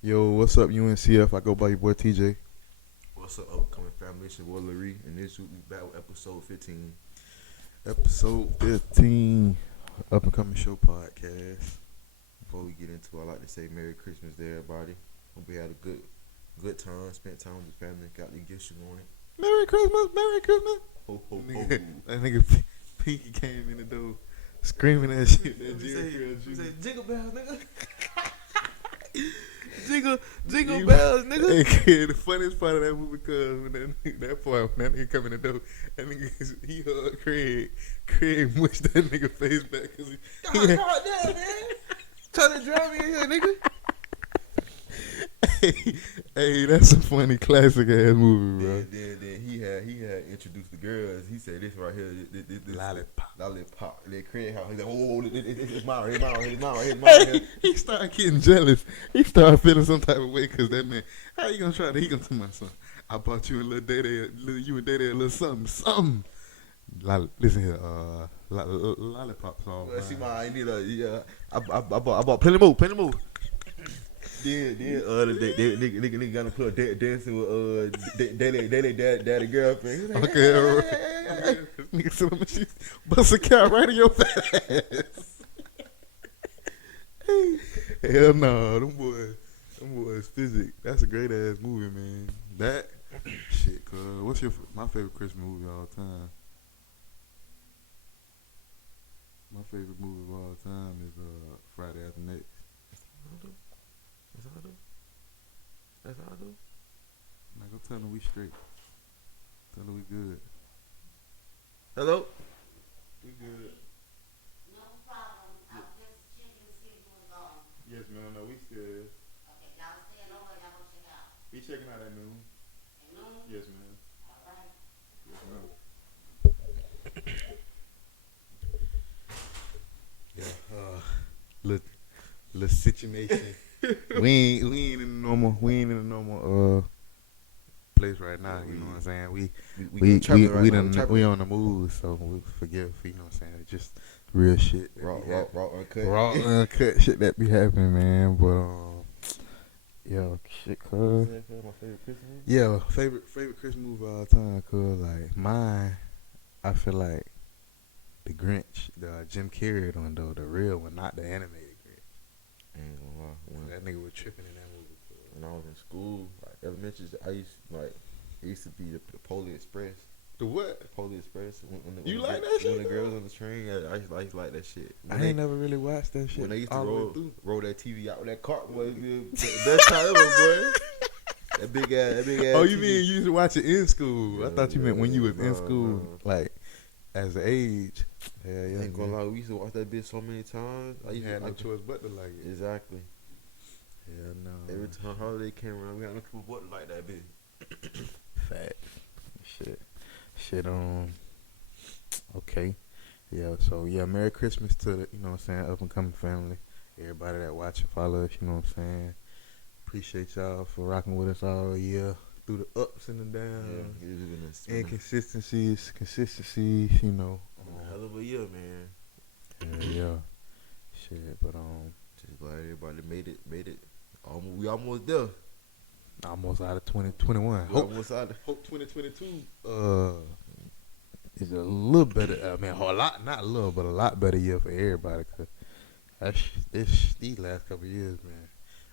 Yo, what's up, UNCF? I go by your boy TJ. What's up, upcoming family? It's your boy Larry, and this week we back with episode 15. Episode 15, Up and Coming Show podcast. Before we get into it, I'd like to say Merry Christmas to everybody. Hope we had a good time, spent time with the family, got the gifts you wanted. Merry Christmas, Merry Christmas. Ho, ho, ho. That nigga Pinky came in the door screaming that shit. That We say jingle bells, nigga. jingle You- bells, nigga. Hey, kid, the funniest part of that movie, cause when that part, when that nigga come in the door, that nigga, he hugged Craig. Craig mushed that nigga face back, cause he God damn, man. Trying to drive me in here, nigga. hey, that's a funny classic ass movie, bro. Then he had introduced the girls. He said this right here, this lollipop. And then Craig, how he's like, whoa, it's mine, it's mine. Hey, he started getting jealous. He started feeling some type of way because that man, how you gonna try to? He gonna tell my son, I bought you a little you and daddy a little something. Listen here, lollipop song. Well, see, I ain't need I bought plenty more. Then nigga got to put dancing with daddy girlfriend. He's like, Okay, nigga, so she bust a cat right in your face. Hell no, them boys physics. That's a great ass movie, man. That shit, cuz. What's my favorite Christmas movie of all time? My favorite movie of all time is Friday After Next. That's all I do. Like, go tell them we straight. Tell them we good. Hello. We good. No problem. I was just checking to see if you was on. Yes, man. No, we still. Okay, y'all staying over, y'all go check out. We checking out at noon. At noon? Yes, man. All right. Yes, ma'am. Yeah. Little situation. we ain't in the normal place right now. You know what I'm saying? We on the move, so we forgive. You know what I'm saying? It's just real shit. Raw, uncut shit that be happening, man. But yo, shit, cuz. My favorite Christmas movie. Yeah, favorite Christmas movie of all time, cuz like mine. I feel like the Grinch, the Jim Carrey one though, the real one, not the animated Grinch. I ain't gonna lie. That nigga was tripping in that movie. When I was in school, like elementary, it used to be the Polar Express. The what? The Polar Express. You like that shit? When the girls on the train, I used to like that shit. I ain't never really watched that shit. When they used to all the way through. roll that TV out with that cart, boy, the best time ever, boy. That big ass. Oh, TV. you mean you used to watch it in school? I Yeah, thought you meant when you was in no, school, no. like as an age. Yeah, I yeah. ain't gonna lie, we used to watch that bitch so many times. You had no choice but to like it. Exactly. Yeah, no. Every time holiday came around, we had no choice but to like that bitch. Fact. Shit. Okay. Yeah. So yeah, Merry Christmas to the what I'm saying, up and coming family. Everybody that watch and follow us. You know what I'm saying. Appreciate y'all for rocking with us all year through the ups and the downs, It's been inconsistencies, consistencies. a hell of a year, man. Yeah. Shit, but Just glad everybody made it. We almost there. almost out of 2021. We Hope almost out. Hope 2022 is a little better. I mean, not a little, but a lot better year for everybody. Cause these last couple of years, man,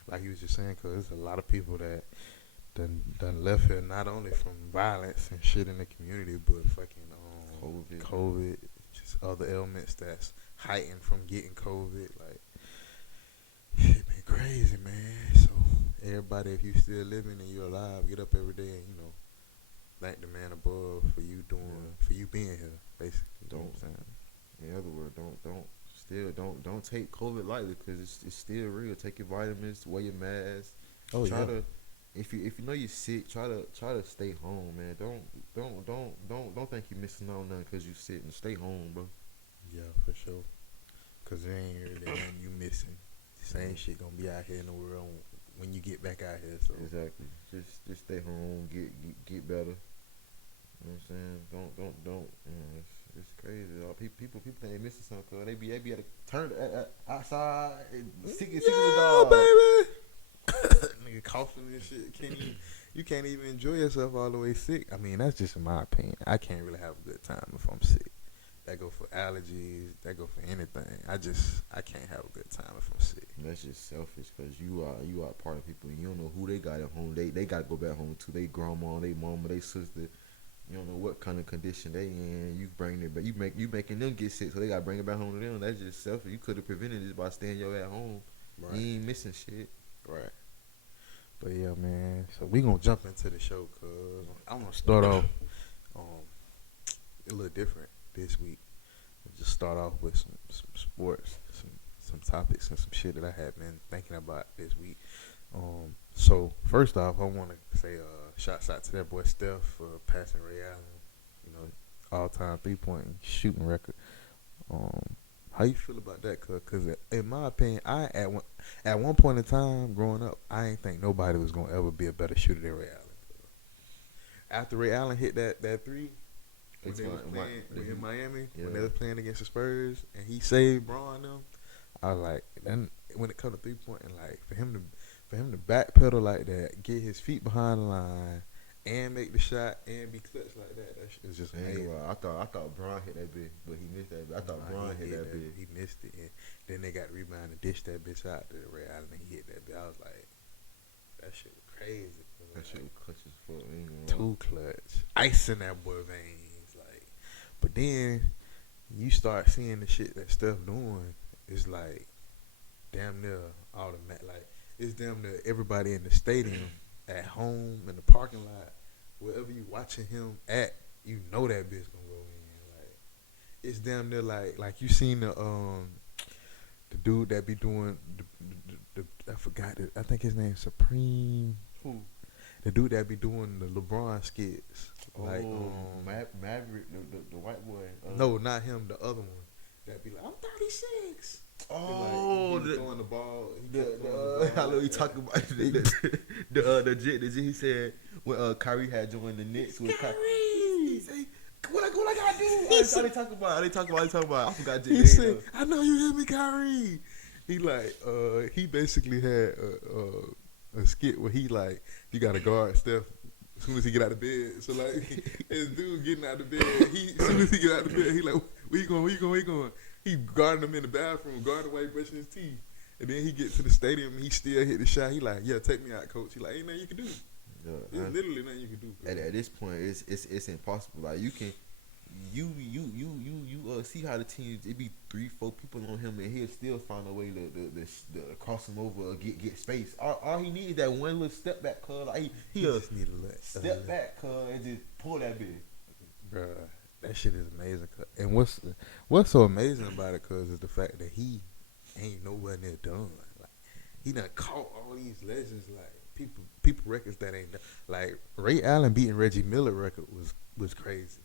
like you was just saying, cause there's a lot of people that done left here not only from violence and shit in the community, but fucking COVID, just other ailments that's heightened from getting COVID. Like, shit been crazy, man. So everybody, if you still living and you're alive, get up every day and thank the man above for you for you being here, basically. You know what I'm saying? In other words, don't take COVID lightly because it's still real. Take your vitamins, wear your mask. Try to, if you know you're sick, try to stay home, man. Don't think you're missing out on nothing because you sick, and stay home, bro. Yeah, for sure. Cause there ain't really nothing you missing. Same shit gonna be out here in the world when you get back out here. So Exactly. Just stay home, get better. You know what I'm saying? Don't. It's crazy. People think they missing something because they be able to turn outside and sick and yeah, dog. baby. nigga coughing and shit. You can't even enjoy yourself all the way sick. I mean, that's just in my opinion. I can't really have a good time if I'm sick. That go for allergies. That go for anything. I can't have a good time if I'm sick. That's just selfish because you are part of people and you don't know who they got at home. They got to go back home to their grandma, their mama, their sister. You don't know what kind of condition they in. You bring it, but you making them get sick, so they got to bring it back home to them. That's just selfish. You could have prevented this by staying your at home. Right. You ain't missing shit. Right. But yeah, man. So we gonna jump into the show, cause I'm gonna start off a little different this week. Just start off with some sports, some topics and some shit that I have been thinking about this week. So first off, I want to say shouts out to that boy Steph for passing Ray Allen, all-time 3-point shooting record. How you feel about that? Cause in my opinion, at one point in time growing up, I ain't think nobody was gonna ever be a better shooter than Ray Allen. After Ray Allen hit that three, when they was playing in Miami, when they was playing against the Spurs, and he saved Braun them, I was like, then when it comes to 3-point, and like for him to backpedal like that, get his feet behind the line, and make the shot and be clutch like that, that shit is just amazing. I thought Braun hit that bitch, but he missed that bitch. I thought Braun hit that bitch. He missed it, and then they got rebound and dished that bitch out to Ray Allen, and he hit that bitch. I was like, that shit was crazy. That shit was clutch as fuck. Too clutch. Ice in that boy veins. Like, but then you start seeing the shit that Steph doing. It's like damn near automatic. Like it's damn near everybody in the stadium, at home, in the parking lot, wherever you watching him at, you know that bitch gonna go in. Like it's damn near like you seen the dude that be doing the I forgot it. I think his name's Supreme. Who? The dude that be doing the LeBron skits. Like Maverick, the white boy. No, not him. The other one that be like, I'm 36. Oh, he throwing the ball. How long he talking about the jet? He said when Kyrie had joined the Knicks with Kyrie. He said, what I gotta do? How they talking about? I forgot Jet. He said, I know you hear me, Kyrie. He like he basically had a skit where he like you gotta guard Steph as soon as he get out of bed. So like this dude getting out of bed, as soon as he get out of bed, he like, where you going? He guarding him in the bathroom, guarding while he brushing his teeth. And then he gets to the stadium and he still hit the shot. He like, yeah, take me out, coach. He like, ain't nothing you can do. Yeah, there's literally nothing you can do. At this point, it's impossible. Like you can, you see how the teams, it be 3-4 people on him and he'll still find a way to cross him over or get space. All he needs is that one little step back, cuz like he just need a little step back, cuz, and just pull that bitch. Bruh, that shit is amazing. Cause, and what's so amazing about it, cuz, is the fact that he ain't nowhere near done. Like he done caught all these legends, like people records that ain't done. Like Ray Allen beating Reggie Miller record was crazy.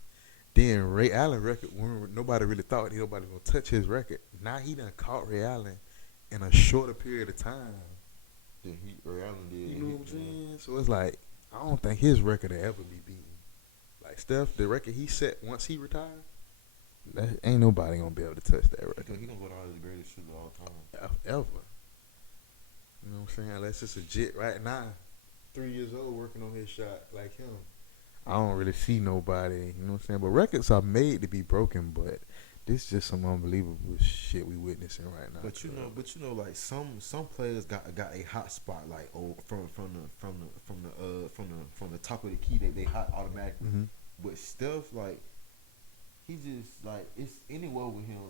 Then Ray Allen record, when nobody really thought nobody gonna touch his record. Now he done caught Ray Allen in a shorter period of time. Then Ray Allen did. You know what I'm saying? So it's like I don't think his record will ever be beaten. Like Steph, the record he set once he retired, that ain't nobody gonna be able to touch that record. He gonna go down as the greatest shooter of all time. Ever. You know what I'm saying? Unless it's a jet right now, 3 years old working on his shot like him. I don't really see nobody, you know what I'm saying? But records are made to be broken, but this is just some unbelievable shit we witnessing right now. But you know, like some players got a hot spot, like from the top of the key, they hot automatically. Mm-hmm. But Steph, like he just like it's anywhere with him,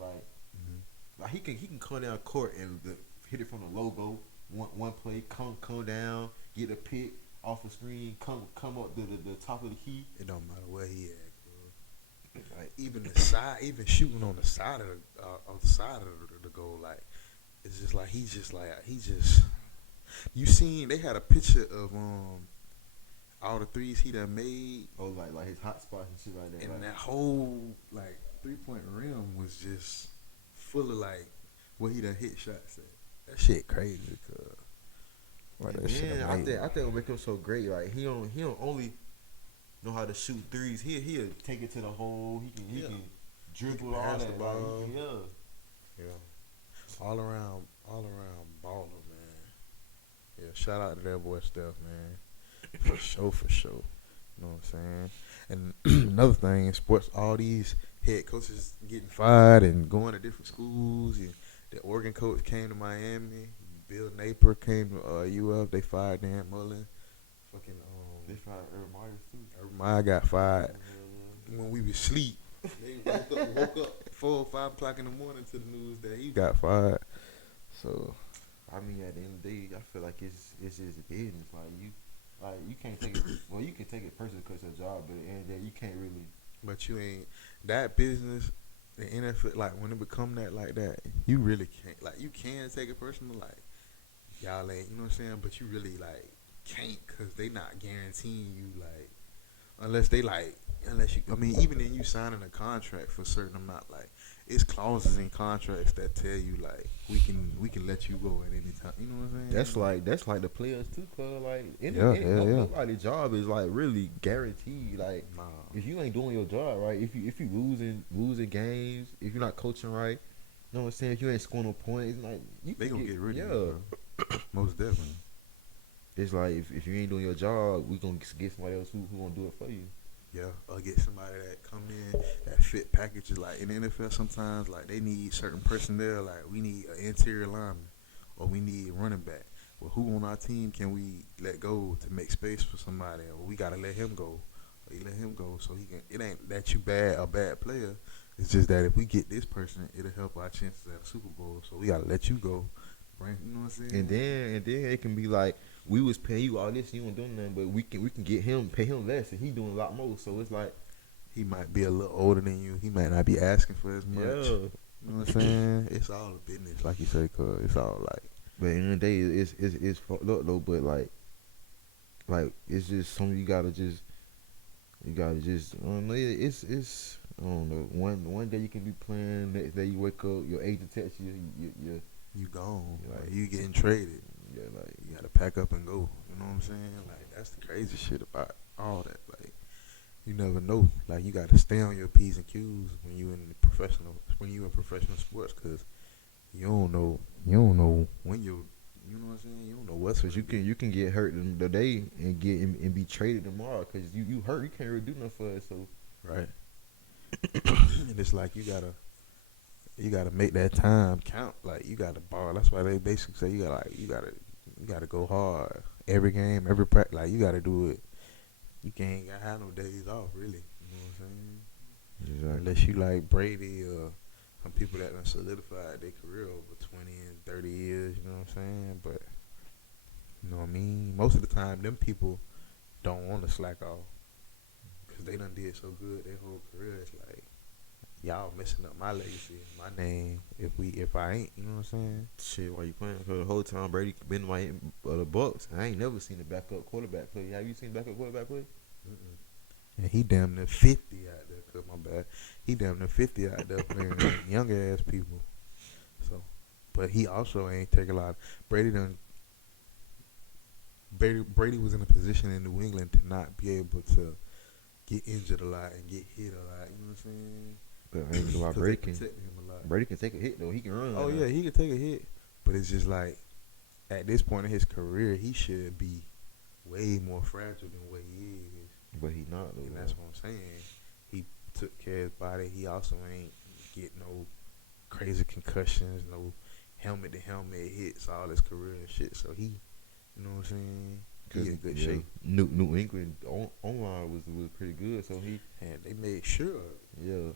like he can come down court and hit it from the logo, one play, come down, get a pick. Off the screen, come up the top of the key. It don't matter where he at, bro. Like even the side, even shooting on the side of the goal, like it's just like he's just. You seen they had a picture of all the threes he done made. Oh, like his hot spots and shit like that. And like, that whole like 3-point rim was just full of like where he done hit shots at. That shit crazy, cuz. Right, I think it'll make him so great. Like he don't only know how to shoot threes. He'll take it to the hole. He can dribble all that. Ball. Yeah. All around baller, man. Yeah, shout out to that boy Steph, man. For sure, for sure. You know what I'm saying? And another thing in sports, all these head coaches getting fired and going to different schools. And the Oregon coach came to Miami. Bill Napier came to UF. They fired Dan Mullen. Fucking They fired Urban Myers too. Urban Meyer got fired Yeah, when we was asleep. They woke up 4 or 5 o'clock in the morning to the news that he got fired. So I mean, at the end of the day, I feel like it's just business. Like you can't take it. Well, you can take it personally because it's your job, but at the end of the day, you can't really. but you ain't that business. The NFL, like when it become that like that, you really can't. Like you can take it personal, like y'all ain't, you know what I'm saying. But you really like can't, cause they not guaranteeing you like unless they like unless you. I mean, even in you signing a contract for a certain amount, like it's clauses in contracts that tell you like we can let you go at any time. You know what I'm saying? That's like the players too, cause like Yeah. nobody's job is like really guaranteed. Like Nah, if you ain't doing your job right, if you losing games, if you're not coaching right, you know what I'm saying? If you ain't scoring no points, like you they gonna get rid yeah. of you, bro. Most definitely. It's like if you ain't doing your job, we gonna get somebody else who gonna do it for you. Yeah, or get somebody that come in that fit packages. Like in the NFL, sometimes like they need certain personnel. Like we need an interior lineman, or we need a running back. Well, who on our team can we let go to make space for somebody? Or we gotta let him go. Or you let him go so he can. It ain't that you a bad player. It's just that if we get this person, it'll help our chances at a Super Bowl. So we gotta let you go. Bring, you know what I'm saying? And then it can be like we was paying you all this, and you weren't doing nothing, but we can pay him less, and he doing a lot more. So it's like He might be a little older than you. He might not be asking for as much. yeah. You know what I'm saying? It's all a business, like you say, cause it's all like. But at the end of the day, it's fucked up though. But like it's just something you gotta just I don't know. It's I don't know. One day you can be playing, next day you wake up, your agent texts you You gone. Yeah. Like you getting traded. yeah, like You gotta pack up and go. You know what I'm saying? Like that's the crazy shit about all that. Like you never know. Like you gotta stay on your P's and Q's when you in professional sports, cause you don't know when you know what I'm saying. You don't know what's because you can get hurt today and be traded tomorrow because you hurt, you can't really do nothing for it. So right. And it's like you gotta make that time count. Like you gotta ball. That's why they basically say you gotta go hard every game, every practice. Like you gotta do it. You can't have no days off, really. You know what I'm saying? exactly. Unless you like Brady or some people that done solidified their career over 20 and 30 years. You know what I'm saying? But you know what I mean. Most of the time, them people don't want to slack off because they done did so good their whole career. It's like y'all messing up my legacy, my name. If I ain't, you know what I'm saying? Shit, why you playing? Cause the whole time Brady been my the Bucks, I ain't never seen a backup quarterback play. Have you seen backup quarterback play? Mm-mm. And he damn near 50 out there. Cut my bad. He damn near 50 out there playing young ass people. So, but he also ain't take a lot. Brady was in a position in New England to not be able to get injured a lot and get hit a lot. You know what I'm saying? But I ain't know why 'Cause they protected him a lot. Brady can take a hit though. He can run. Oh yeah, he could take a hit, but it's just like at this point in his career, he should be way more fragile than what he is. But he not though. And that's what I'm saying. He took care of his body. He also ain't get no crazy concussions, no helmet to helmet hits all his career and shit. So he, you know what I'm saying? He in good shape. New England online was pretty good. So And they made sure. yeah.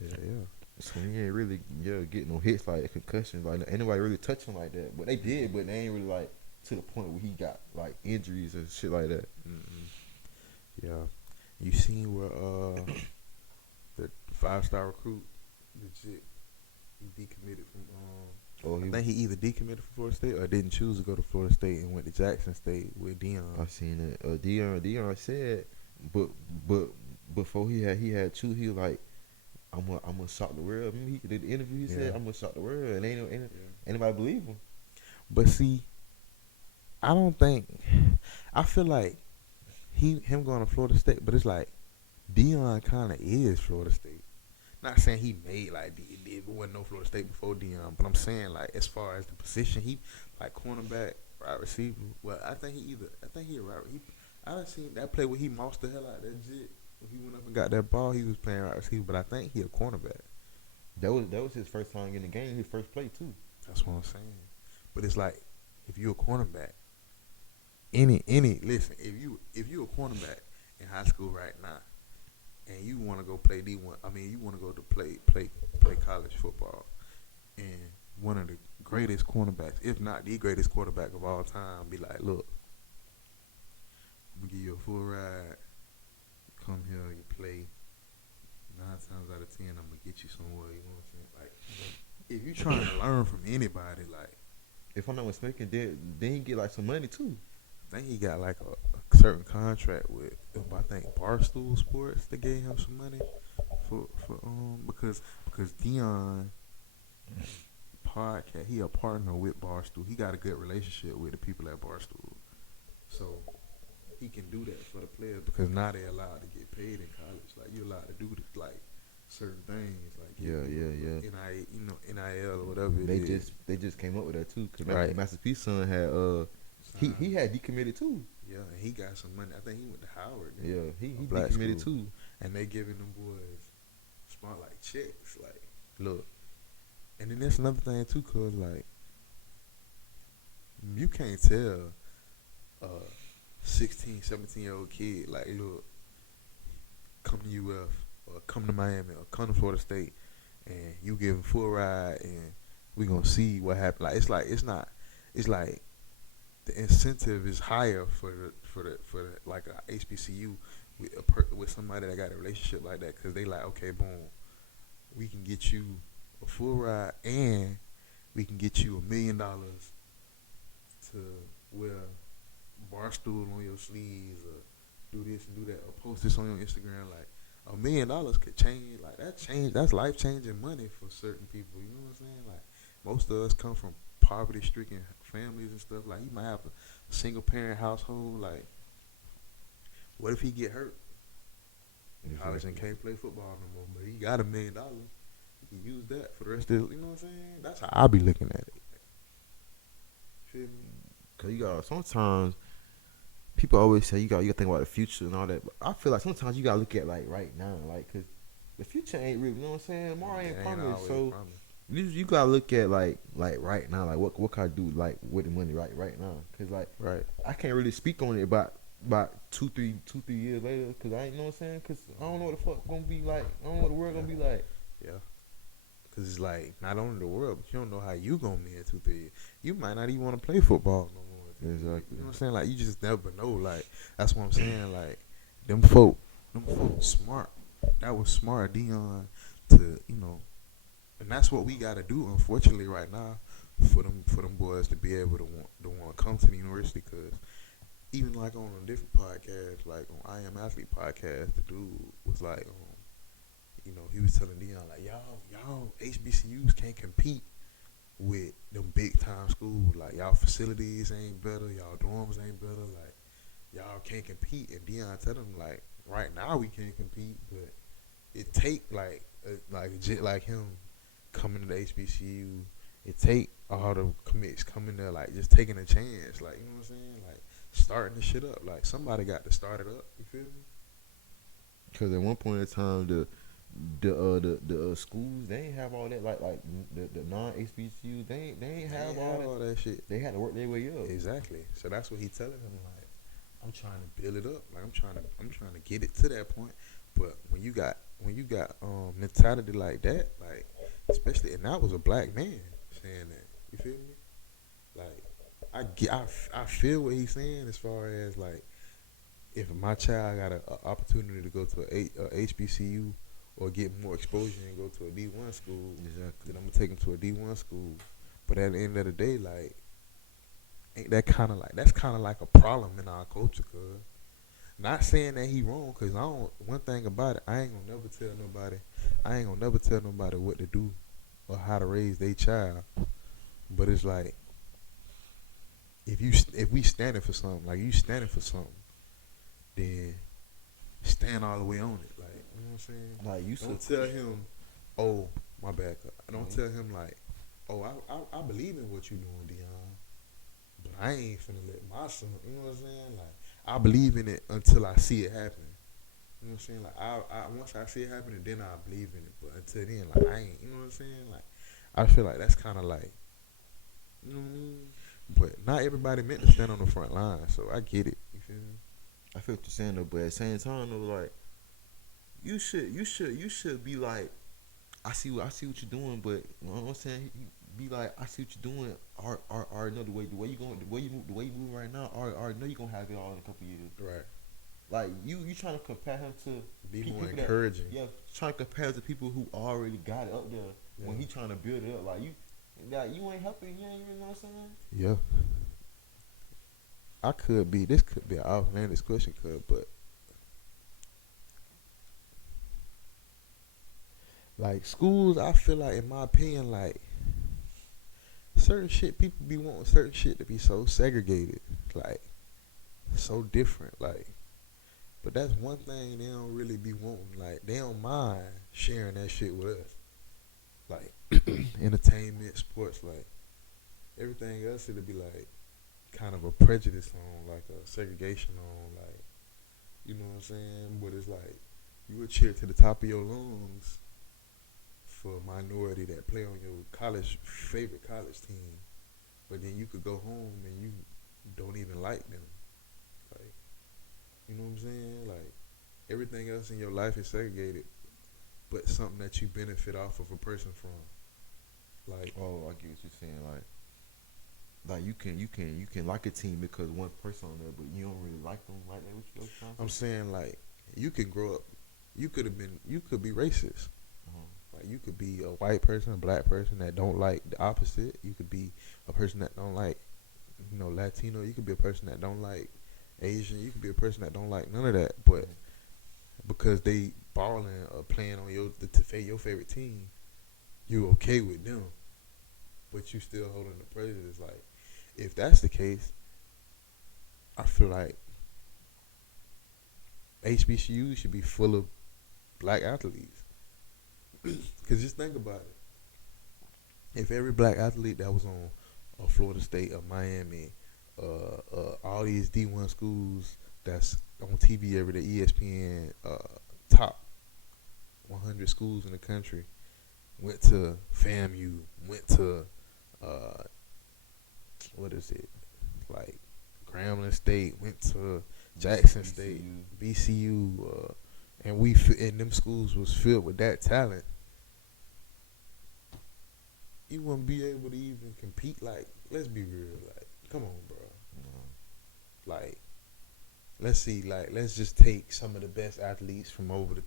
Yeah. So he ain't really getting no hits like concussions. Like ain't nobody really touch him like that. But they did, but they ain't really like to the point where he got like injuries and shit like that. Mm-mm. Yeah. You seen where the 5-star recruit legit he decommitted from I think he either decommitted from Florida State or didn't choose to go to Florida State and went to Jackson State with Deion. I seen it. Deion said, but before he had two, he was like, I'm gonna shock the world. Remember he did the interview. He said, I'm gonna shock the world, and ain't anybody believe him. But see, I feel like him going to Florida State, but it's like Deion kind of is Florida State. Not saying he made like it wasn't no Florida State before Deion, but I'm saying like as far as the position, he like cornerback. Right receiver. Well, I think he a right. I done seen that play where he mossed the hell out of that jit. When he went up and got that ball, he was playing right receiver. But I think he a cornerback. That was his first time in the game. His first play too. That's what I'm saying. But it's like if you a cornerback, any listen, if you a cornerback in high school right now, and you want to go play D1, I mean you want to go to play college football, and one of the greatest cornerbacks, if not the greatest quarterback of all time, be like, look, I'm gonna give you a full ride. Come here, you play. 9 times out of 10, I'm gonna get you somewhere. You know what I'm saying? Like, if you trying to learn from anybody, like, If I'm not mistaken, then he get like some money too. I think he got like a certain contract with, I think Barstool Sports. They gave him some money for because Deion podcast. He a partner with Barstool. He got a good relationship with the people at Barstool, so he can do that for the players because now they allowed to get paid in college. Like you allowed to do like certain things, like Yeah. NIL or whatever. They just came up with that too. Cause Right. Master P's son had he had decommitted too. Yeah, and he got some money. I think he went to Howard. Yeah, he black decommitted school. too. And they giving them boys smart like checks. Like, look. And then that's another thing too, cause like you can't tell a 16, 17-year-old kid like, look, come to UF or come to Miami or come to Florida State, and you give him full ride, and we gonna see what happens. Like it's not. It's like the incentive is higher for the like a HBCU with somebody that got a relationship like that, because they like, okay, boom, we can get you a full ride and we can get you $1 million to wear Barstool on your sleeves or do this and do that or post this on your Instagram. Like $1 million could change, like that's life changing money for certain people. You know what I'm saying? Like most of us come from poverty stricken families and stuff. Like you might have a single parent household. Like what if he get hurt? College and can't play football no more, but he got $1 million. He can use that for the rest of, you know what I'm saying? That's how I be looking at it. Feel me? Cause you got sometimes people always say you got to think about the future and all that, but I feel like sometimes you gotta look at like right now, like, cause the future ain't real. You know what I'm saying? Tomorrow ain't promised, so you gotta look at like right now, like what can I do like with the money right now? Cause like I can't really speak on it about 2-3 years later, cause I ain't, you know what I'm saying? Cause I don't know what the fuck gonna be like. I don't know what the world gonna be like. Yeah. Cause it's like not only the world, but you don't know how you gonna be in 2-3 years. You might not even want to play football no more. Exactly. You know what I'm saying? Like you just never know. Like that's what I'm saying. Like them folk smart. That was smart, Deion, to and that's what we gotta do. Unfortunately, right now, for them boys to be able to want to come to the university, cause even like on a different podcast, like on I Am Athlete podcast, the dude was like, he was telling Deion like, y'all HBCUs can't compete with them big time schools. Like y'all facilities ain't better, y'all dorms ain't better. Like y'all can't compete. And Deion tell them like, right now we can't compete, but it take like a jet like him coming to the HBCU. It take all the commits coming there, like just taking a chance, like, you know what I'm saying, like starting the shit up. Like somebody got to start it up. You feel me? Because at one point in time, the schools, they ain't have all that, like the non HBCU, they ain't have all that shit. They had to work their way up. Exactly. So that's what he telling them. Like, I'm trying to build it up. Like I'm trying to get it to that point. But when you got mentality like that, like especially, and that was a black man saying that. You feel me? Like I feel what he's saying as far as like, if my child got an opportunity to go to a HBCU or get more exposure and go to a D1 school, exactly, then I'm gonna take him to a D1 school. But at the end of the day, like, ain't that kind of like, that's kind of like a problem in our culture, cuz. Not saying that he wrong, cause one thing about it, I ain't gonna never tell nobody what to do or how to raise their child. But it's like, if we standing for something, like you standing for something, then stand all the way on it. Like, you know what I'm saying? Like you don't tell him, oh, my bad. Don't tell him like, oh, I believe in what you doing, Deion, but I ain't finna let my son. You know what I'm saying? Like I believe in it until I see it happen. You know what I'm saying? Like I once I see it happening, then I believe in it. But until then, like I ain't. You know what I'm saying? Like I feel like that's kind of like, you know what I mean? But not everybody meant to stand on the front line, so I get it. You feel me? I feel what you're saying though, but at the same time though, like you should be like, I see what you're doing, but you know what I'm saying? You be like, I see what you're doing. I already know the way you going, the way you move right now. I already know you're gonna have it all in a couple years. Right. Like you trying to compare him to Be more people that, encouraging. yeah, trying to compare him to people who already got it up there when Yeah. he trying to build it up. Like you ain't helping. You ain't, you know what I'm saying? Yeah. I could be. This could be an outlandish question, but like schools, I feel like, in my opinion, like certain shit, people be wanting certain shit to be so segregated, like so different, like. But that's one thing they don't really be wanting. Like they don't mind sharing that shit with us, like entertainment, sports, like everything else. It'll be like kind of a prejudice on, like a segregation on, like, you know what I'm saying. But it's like you would cheer to the top of your lungs for a minority that play on your favorite college team, but then you could go home and you don't even like them. Like, you know what I'm saying? Like, everything else in your life is segregated, but something that you benefit off of a person from. Like, Oh, I get what you're saying. Like you can like a team because one person on there, but you don't really like them like that. What you trying to I'm say? saying, like, you can grow up, you could be racist. Uh-huh. Like, you could be a white person, a black person that don't like the opposite. You could be a person that don't like, Latino. You could be a person that don't like Asian. You could be a person that don't like none of that. But because they balling or playing on your favorite team, you okay with them, but you still holding the prejudice. Like, if that's the case, I feel like HBCU should be full of black athletes. Cause just think about it. If every black athlete that was on Florida State or Miami, all these D1 schools that's on TV every day, ESPN, top 100 schools in the country, went to FAMU, went to uh, what is it, like Grambling State, went to Jackson State, BCU, and them schools was filled with that talent. You wouldn't be able to even compete. Like, let's be real. Like, come on, bro. Like, let's see. Like, let's just take some of the best athletes from over the.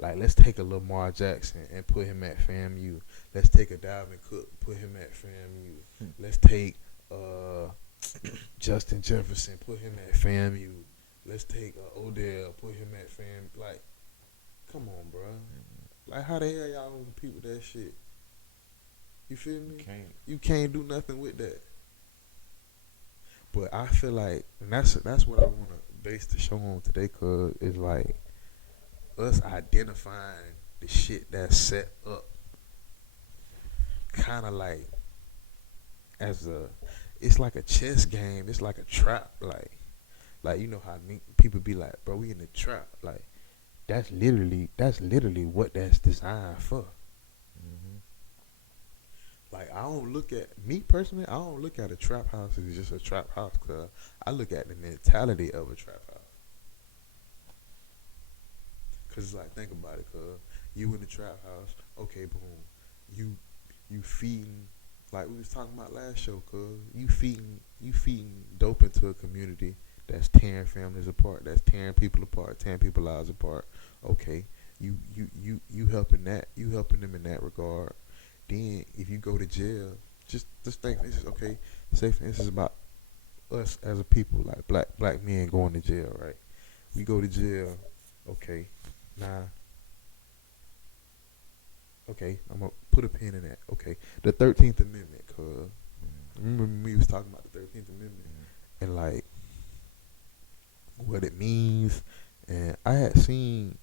Like, let's take a Lamar Jackson and put him at FAMU. Let's take a Dalvin Cook, put him at FAMU. Let's take Justin Jefferson, put him at FAMU. Let's take Odell, put him at FAMU. Like, come on, bro. Like, how the hell y'all gonna compete with that shit? You feel me? You can't do nothing with that. But I feel like, and that's what I want to base the show on today, cause it's like us identifying the shit that's set up, kind of like it's like a chess game. It's like a trap. Like you know how people be like, bro, we in the trap. Like that's literally what that's designed for. Like, I don't look at, me personally, I don't look at a trap house as just a trap house, cause I look at the mentality of a trap house. Cause it's like, think about it, cause you in the trap house, okay, boom, you feeding, like we was talking about last show, cause you feeding dope into a community that's tearing families apart, that's tearing people apart, tearing people's lives apart. Okay, you helping them in that regard. Then if you go to jail, just think this is okay. Say for instance about us as a people, like black men going to jail, right? We go to jail, okay. Now, okay, I'm gonna put a pin in that. Okay, the 13th Amendment, cause remember when we was talking about the 13th Amendment and like what it means, and I had seen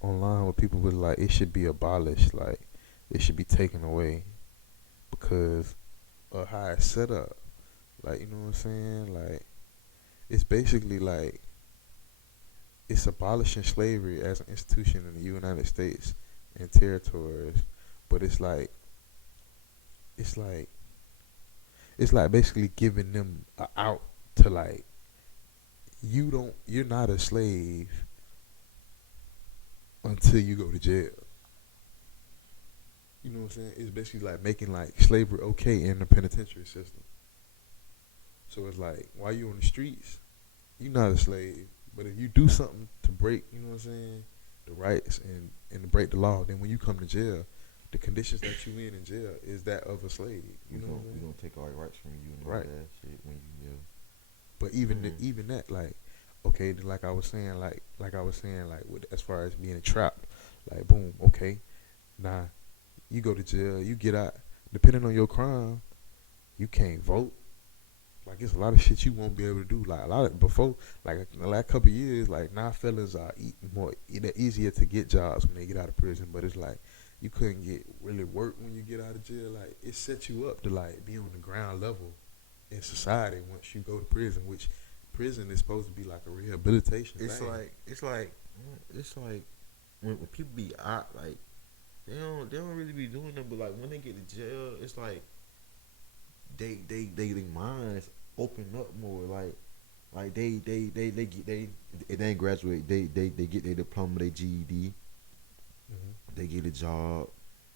online where people was like it should be abolished, like it should be taken away because of how it's set up. Like, you know what I'm saying? Like, it's basically like it's abolishing slavery as an institution in the United States and territories, but it's like it's like basically giving them a out to like you're not a slave until you go to jail. You know what I'm saying? It's basically like making like slavery okay in the penitentiary system. So it's like while you on the streets, you're not a slave. But if you do something to break, you know what I'm saying, the rights and to break the law, then when you come to jail, the conditions that you in jail is that of a slave. You know what I'm saying? We gonna take all your rights from you and all Right. that shit when you But even that, like, okay, like I was saying, like with as far as being trapped, like boom, okay, now you go to jail, you get out, depending on your crime, you can't vote. Like it's a lot of shit you won't be able to do. Like a lot of before, like in the last couple of years, like now fellas are they're easier to get jobs when they get out of prison. But it's like you couldn't get really work when you get out of jail. Like it sets you up to like be on the ground level in society once you go to prison, which prison is supposed to be like a rehabilitation. it's like when people be out, like they don't really be doing them, but like when they get to jail, it's like they minds open up more, like they get they ain't graduate, they get their diploma, their GED, they get a job.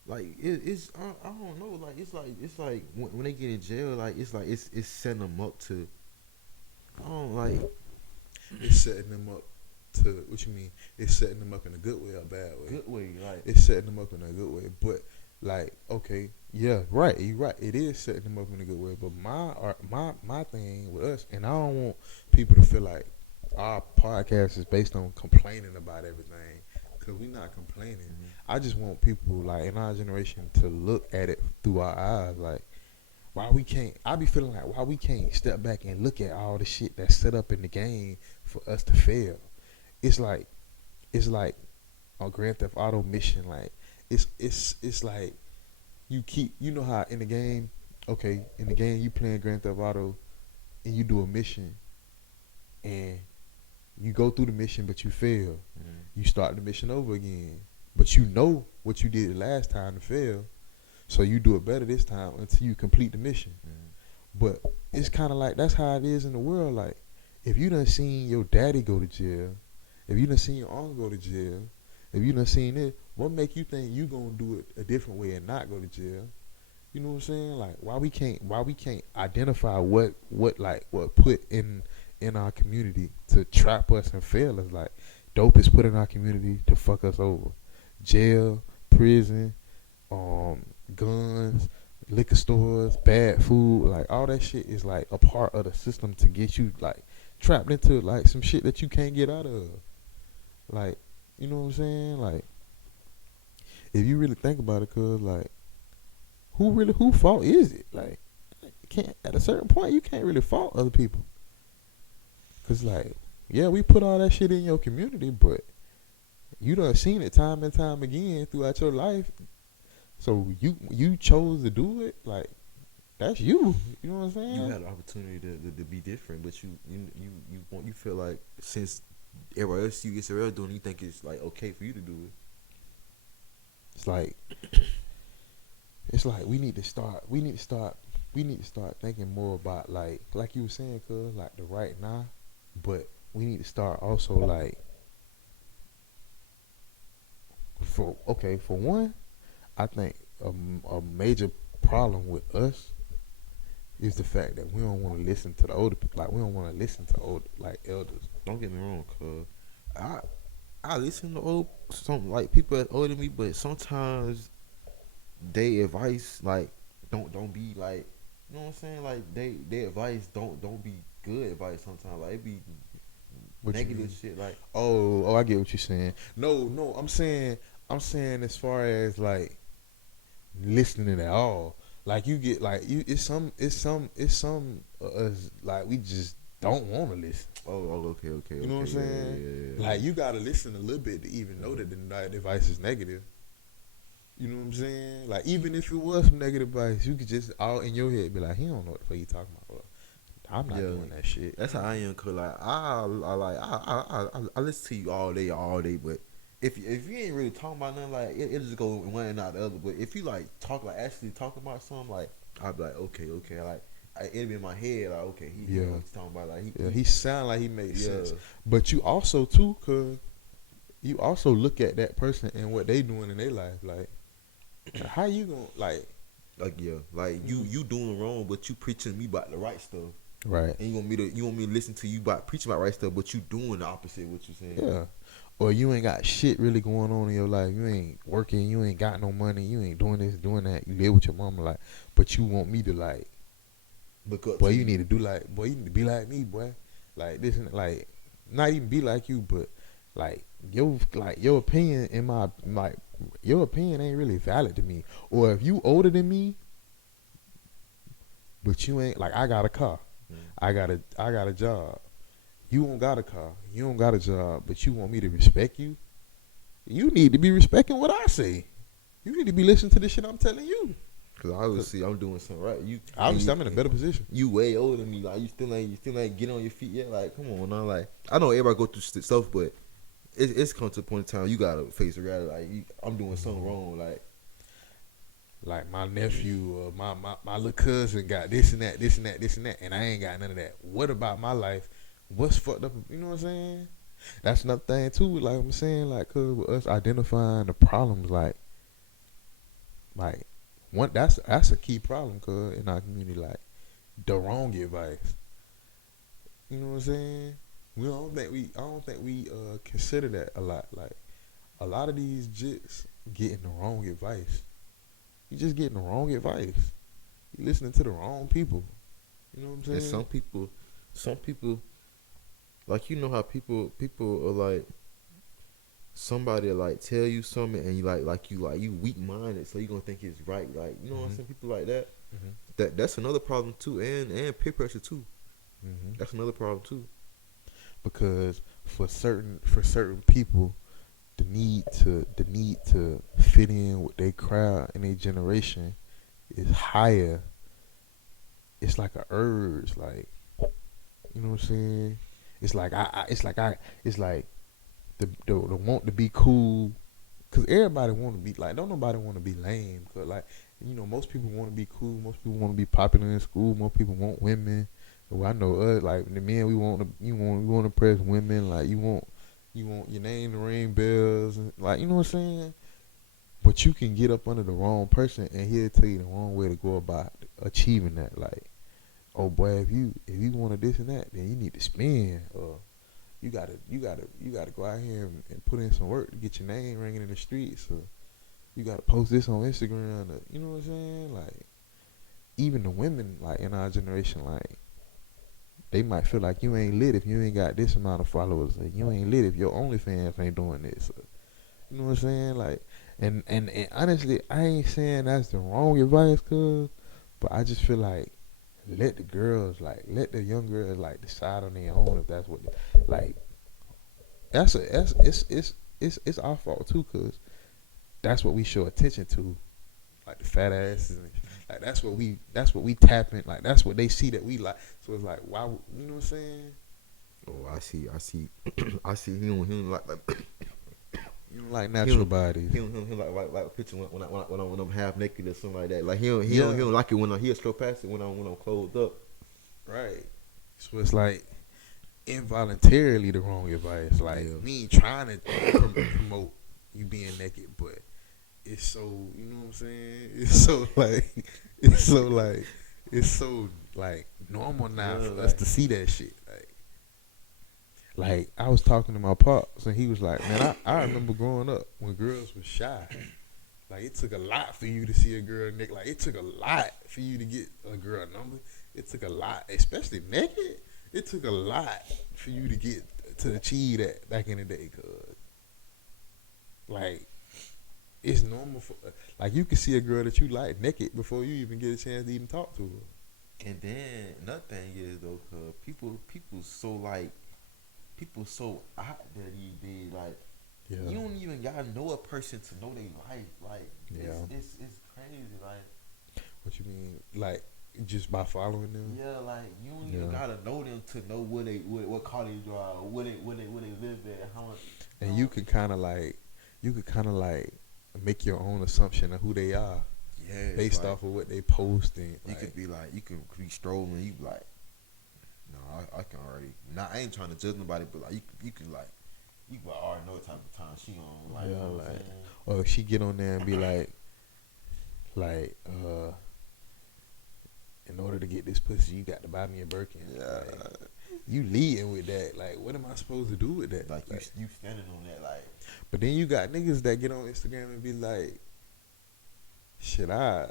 Like it's I don't know, like it's like when they get in jail, like it's setting them up to I don't like It's setting them up to what you mean? It's setting them up in a good way or a bad way? good way, like It's setting them up in a good way, but like okay, yeah, right, you right. It is setting them up in a good way, but my thing with us, and I don't want people to feel like our podcast is based on complaining about everything, cause we not complaining. I just want people like in our generation to look at it through our eyes, like why we can't. I be feeling like why we can't step back and look at all the shit that's set up in the game for us to fail. It's like a Grand Theft Auto mission. Like it's like you know how in the game, okay, in the game you playing Grand Theft Auto and you do a mission and you go through the mission but you fail. You start the mission over again, but you know what you did the last time to fail, so you do it better this time until you complete the mission. But it's kind of like that's how it is in the world. Like if you done seen your daddy go to jail, if you done seen your uncle go to jail, if you done seen it, what make you think you gonna do it a different way and not go to jail? You know what I'm saying? Like why we can't identify what put in our community to trap us and fail us? Like dope is put in our community to fuck us over. Jail, prison, guns, liquor stores, bad food, like all that shit is like a part of the system to get you like trapped into like some shit that you can't get out of. Like, you know what I'm saying? Like, if you really think about it, cause like, who fault is it? Like, can't at a certain point you can't really fault other people. Cause like, yeah, we put all that shit in your community, but you done seen it time and time again throughout your life. So you chose to do it, like that's you. You know what I'm saying? you had an opportunity to be different, but you feel like since everybody else doing it, you think it's like okay for you to do it. It's like we need to start thinking more about like you were saying, cuz like the right now, but we need to start also like for one, I think a major problem with us is the fact that we don't want to listen to the older people. Like we don't want to listen to old like elders. Don't get me wrong, cuz I listen to some like people that's older than me, but sometimes they advice like don't be like, you know what I'm saying, like they advice don't be good advice sometimes, like it be What you mean? negative shit like Oh, I get what you're saying. No, I'm saying as far as like listening at all. Like you get like you it's some us like we just don't want to listen. okay You know what I'm saying? yeah. Like you gotta listen a little bit to even know that the advice is negative. You know what I'm saying? Like even if it was some negative advice, you could just all in your head be like, he don't know what the fuck he talking about. I'm not doing that shit. That's how I am. Cause like I listen to you all day. But if you ain't really talking about nothing, like it just go one and out the other. But if you like talk like actually talking about something, like I'll be like okay, like it'll be in my head like okay, he know what he's talking about. Like he sound like he makes sense. But you also too, cause you also look at that person and what they doing in their life. Like how you gonna like you doing wrong, but you preaching to me about the right stuff. Right. And you want me to listen to you about preaching about right stuff, but you doing the opposite of what you saying. Yeah. Or you ain't got shit really going on in your life. You ain't working. You ain't got no money. You ain't doing this, doing that. You live with your mama, like, but you want me to like, boy, you need to do like, boy, you need to be like me, boy. Like this and like, not even be like you, but like your opinion in my like your opinion ain't really valid to me. Or if you older than me, but you ain't like I got a car. I got a job. You don't got a car. You don't got a job, but you want me to respect you? You need to be respecting what I say. You need to be listening to the shit I'm telling you. Cause obviously I'm doing something right. Obviously I'm in a better position. You way older than me. Like you still ain't get on your feet yet. Like come on now. Like I know everybody go through stuff, but it's come to a point in time you gotta face the reality. Like I'm doing something wrong. Like my nephew or my little cousin got this and that, and I ain't got none of that. What about my life? What's fucked up? You know what I'm saying? That's another thing too. Like I'm saying, like, cause with us identifying the problems, like one that's a key problem, cause in our community, like the wrong advice. You know what I'm saying? I don't think we consider that a lot. Like a lot of these jits getting the wrong advice. You just getting the wrong advice. You listening to the wrong people. You know what I'm saying? And some people, like you know how people are like, somebody will like tell you something and you weak minded, so you gonna think it's right. Like you know what I'm saying? People like that. Mm-hmm. That's another problem too, and peer pressure too. Mm-hmm. That's another problem too. Because for certain people, the need to fit in with their crowd and their generation is higher. It's like a urge, like you know what I'm saying. It's like the want to be cool, cause everybody want to be like. Don't nobody want to be lame, cause like you know most people want to be cool. Most people want to be popular in school. Most people want women. Well, I know us like the men we want to impress women. Like you want your name to ring bells, and like you know what I'm saying. But you can get up under the wrong person, and he'll tell you the wrong way to go about achieving that. Like, oh boy, if you want to this and that, then you need to spend. You gotta go out here and put in some work to get your name ringing in the streets. So you gotta post this on Instagram. You know what I'm saying? Like, even the women like in our generation, like. They might feel like you ain't lit if you ain't got this amount of followers. Like you ain't lit if your OnlyFans ain't doing this. You know what I'm saying? Like, and honestly, I ain't saying that's the wrong advice, but I just feel like let the young girls like decide on their own if that's what, like, it's our fault too, cause that's what we show attention to, like the fat asses and. Like that's what we tap in. Like that's what they see that we like. So it's like, why? You know what I'm saying? Oh, I see. I see. He don't like you don't like natural bodies. He don't like a picture when I'm half naked or something like that. Like he don't like it when he'll scroll past it when I'm clothed up. Right. So it's like involuntarily the wrong advice. Like me trying to promote you being naked, but. It's so, you know what I'm saying? It's so normal now for us to see that shit. Like I was talking to my pops and he was like, man, I remember growing up when girls were shy. Like it took a lot for you to see a girl naked. Like it took a lot for you to get a girl number. It took a lot, especially naked. It took a lot for you to achieve that back in the day, cause like. It's normal for like you can see a girl that you like naked before you even get a chance to even talk to her. And then another thing is though, cause people so out there these days. Like you don't even gotta know a person to know their life. Like it's crazy. Like what you mean? Like just by following them. Yeah, like you don't even Yeah. gotta know them to know what car they drive, where they live at, how much. And you could kind of like make your own assumption of who they are Yeah, based like off of what they posting. you could be like, you could be strolling, you be like, no, I can already. Not, I ain't trying to judge nobody, but like you can like, you can already know what type of time she on. Like, you know what I'm saying? or she get on there and be like, in order to get this pussy, you got to buy me a Birkin. Yeah. Like, you leading with that. Like, what am I supposed to do with that? Like you standing on that, like. But then you got niggas that get on Instagram and be like, shit, I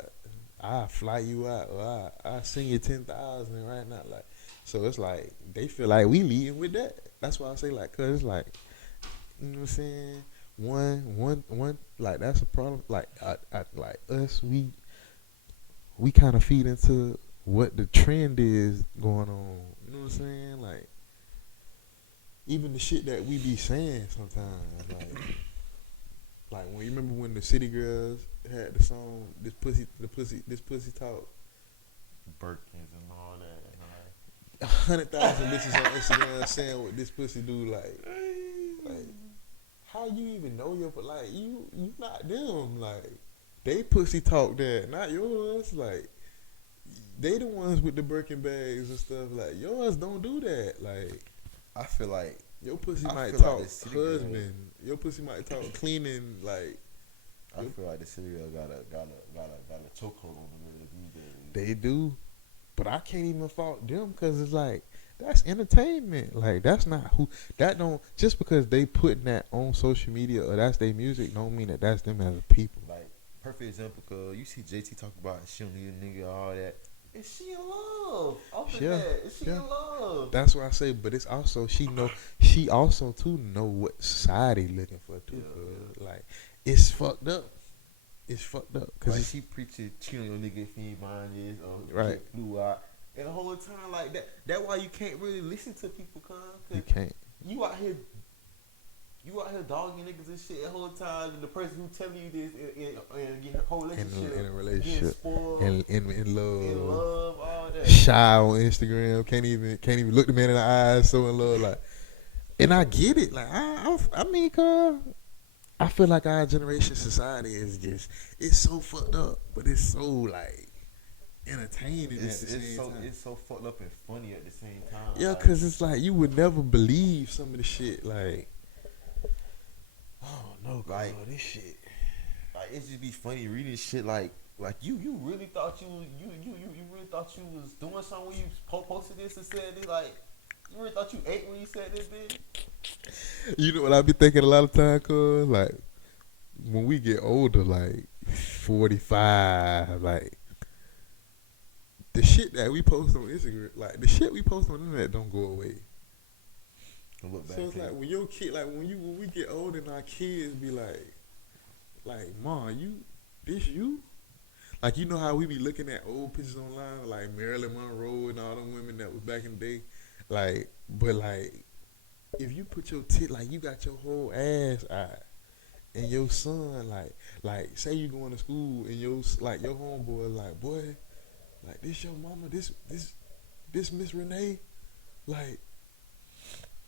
fly you out, or I send you 10,000 right now. Like, so it's like they feel like we leading with that. That's why I say like, cause it's like, you know what I'm saying? One, like that's a problem. Like I like us, we kind of feed into what the trend is going on. You know what I'm saying? Like, even the shit that we be saying sometimes, like when you remember when the City Girls had the song this pussy talk. Birkins and all that. And all that. 100,000 bitches on Instagram saying what this pussy do. Like how you even know your, like you not them. Like they pussy talk that, not yours. Like they the ones with the Birkin bags and stuff. Like yours don't do that. Like I feel like your pussy I might feel talk like the City Girl- husband. Your pussy might talk cleaning. Like I feel like the city girl got a chokehold on the these days. they do, but I can't even fault them because it's like that's entertainment. Like that's not who that don't just because they putting that on social media or that's their music don't mean that that's them as a people. Like perfect example, cause you see JT talk about she don't need a nigga, all that. Is she in love? Off of Yeah, that, is she yeah. in love? That's what I say. But it's also she also too know what society looking for too. Yeah. Like it's fucked up. It's fucked up because Like she preaching cheat on your nigga if he ain't mind this or Right. shit flew out. And the whole time like that. That's why you can't really listen to people, cause you can't. you out here dogging niggas and shit the whole time, and the person who telling you this and get her whole relationship, In a getting relationship, spoiled, in love, all that. shy on Instagram, can't even look the man in the eyes, so in love, like. And I get it, like I mean, cause I feel like our generation society is just it's so fucked up, but it's so like entertaining at the same time. It's so fucked up and funny at the same time. Yeah, like, cause it's like you would never believe some of the shit. Like, oh no, Like- God, this shit. Like it just be funny reading shit like you really thought you really thought you was doing something when you posted this and said this, like you really thought you ate when you said this, bitch. You know what I be thinking a lot of time, cause like when we get older, like 45, like the shit that we post on Instagram, like the shit we post on the internet don't go away. Don't look back. So it's like when your kid, like when we get older and our kids be like, Mom, this you? Like you know how we be looking at old pictures online, like Marilyn Monroe and all them women that was back in the day, like, but like if you put your like you got your whole ass out, and your son like say you going to school and your homeboy like, boy, like this your mama, this Miss Renee, like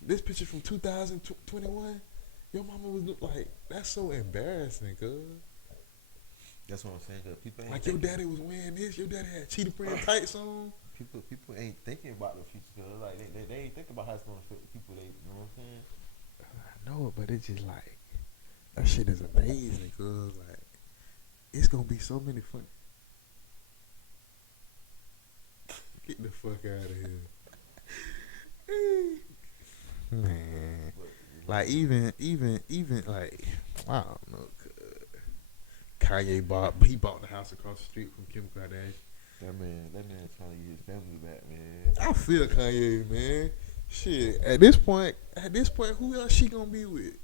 this picture from 2021, your mama was like, that's so embarrassing, cuz. That's what I'm saying. Cause people ain't Like your thinking, daddy was wearing this, your daddy had cheetah print tights on. people ain't thinking about the future. Cause like they ain't thinking about how it's gonna affect the people. They, you know what I'm saying? I know it, but it's just like that shit is amazing, cuz like it's gonna be so many fun. Get the fuck out of here. Man. Like even like I don't know. Kanye bought the house across the street from Kim Kardashian. That man trying to get his family back, man. I feel Kanye, man. Shit. At this point, who else she gonna be with?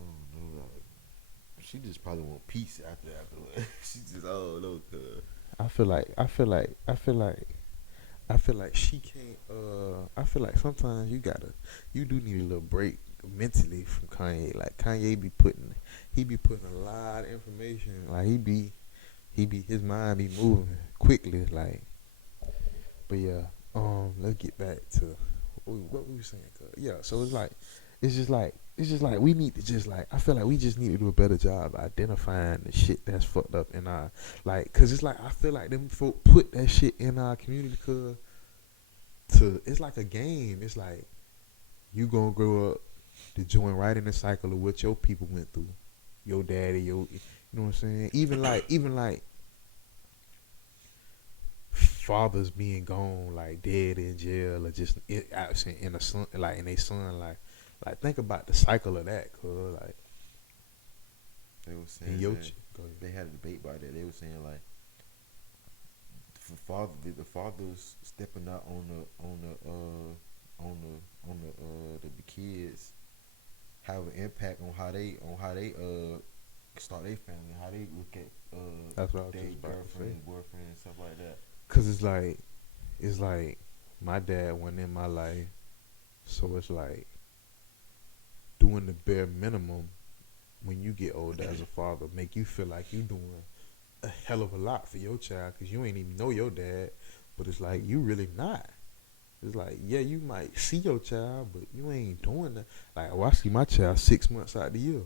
I don't know. Like, she just probably want peace after. She just no. Cause I feel like she can't. I feel like sometimes you do need a little break mentally from Kanye. Like Kanye be putting a lot of information. Like his mind be moving quickly. Like But yeah, let's get back to what we were saying. Yeah, so it's just like we need to just like I feel like we just need to do a better job identifying the shit that's fucked up in our like, cause it's like I feel like them folk put that shit in our community, cause to it's like a game. It's like you gonna grow up to join right in the cycle of what your people went through, your daddy, you know what I'm saying. Even like fathers being gone, like dead in jail or just absent in a son, like in a son, like think about the cycle of that, cause like They were in saying your that go ahead. they had a debate about that. They were saying like the fathers stepping out on the kids have an impact on how they start their family, how they look at That's what I was their just about to say. girlfriend, boyfriend, and stuff like that. Cause it's like my dad went in my life, so it's like doing the bare minimum when you get older as a father make you feel like you doing a hell of a lot for your child because you ain't even know your dad, but it's like you really not. It's like yeah, you might see your child, but you ain't doing that. Like oh, I see my child 6 months out the year,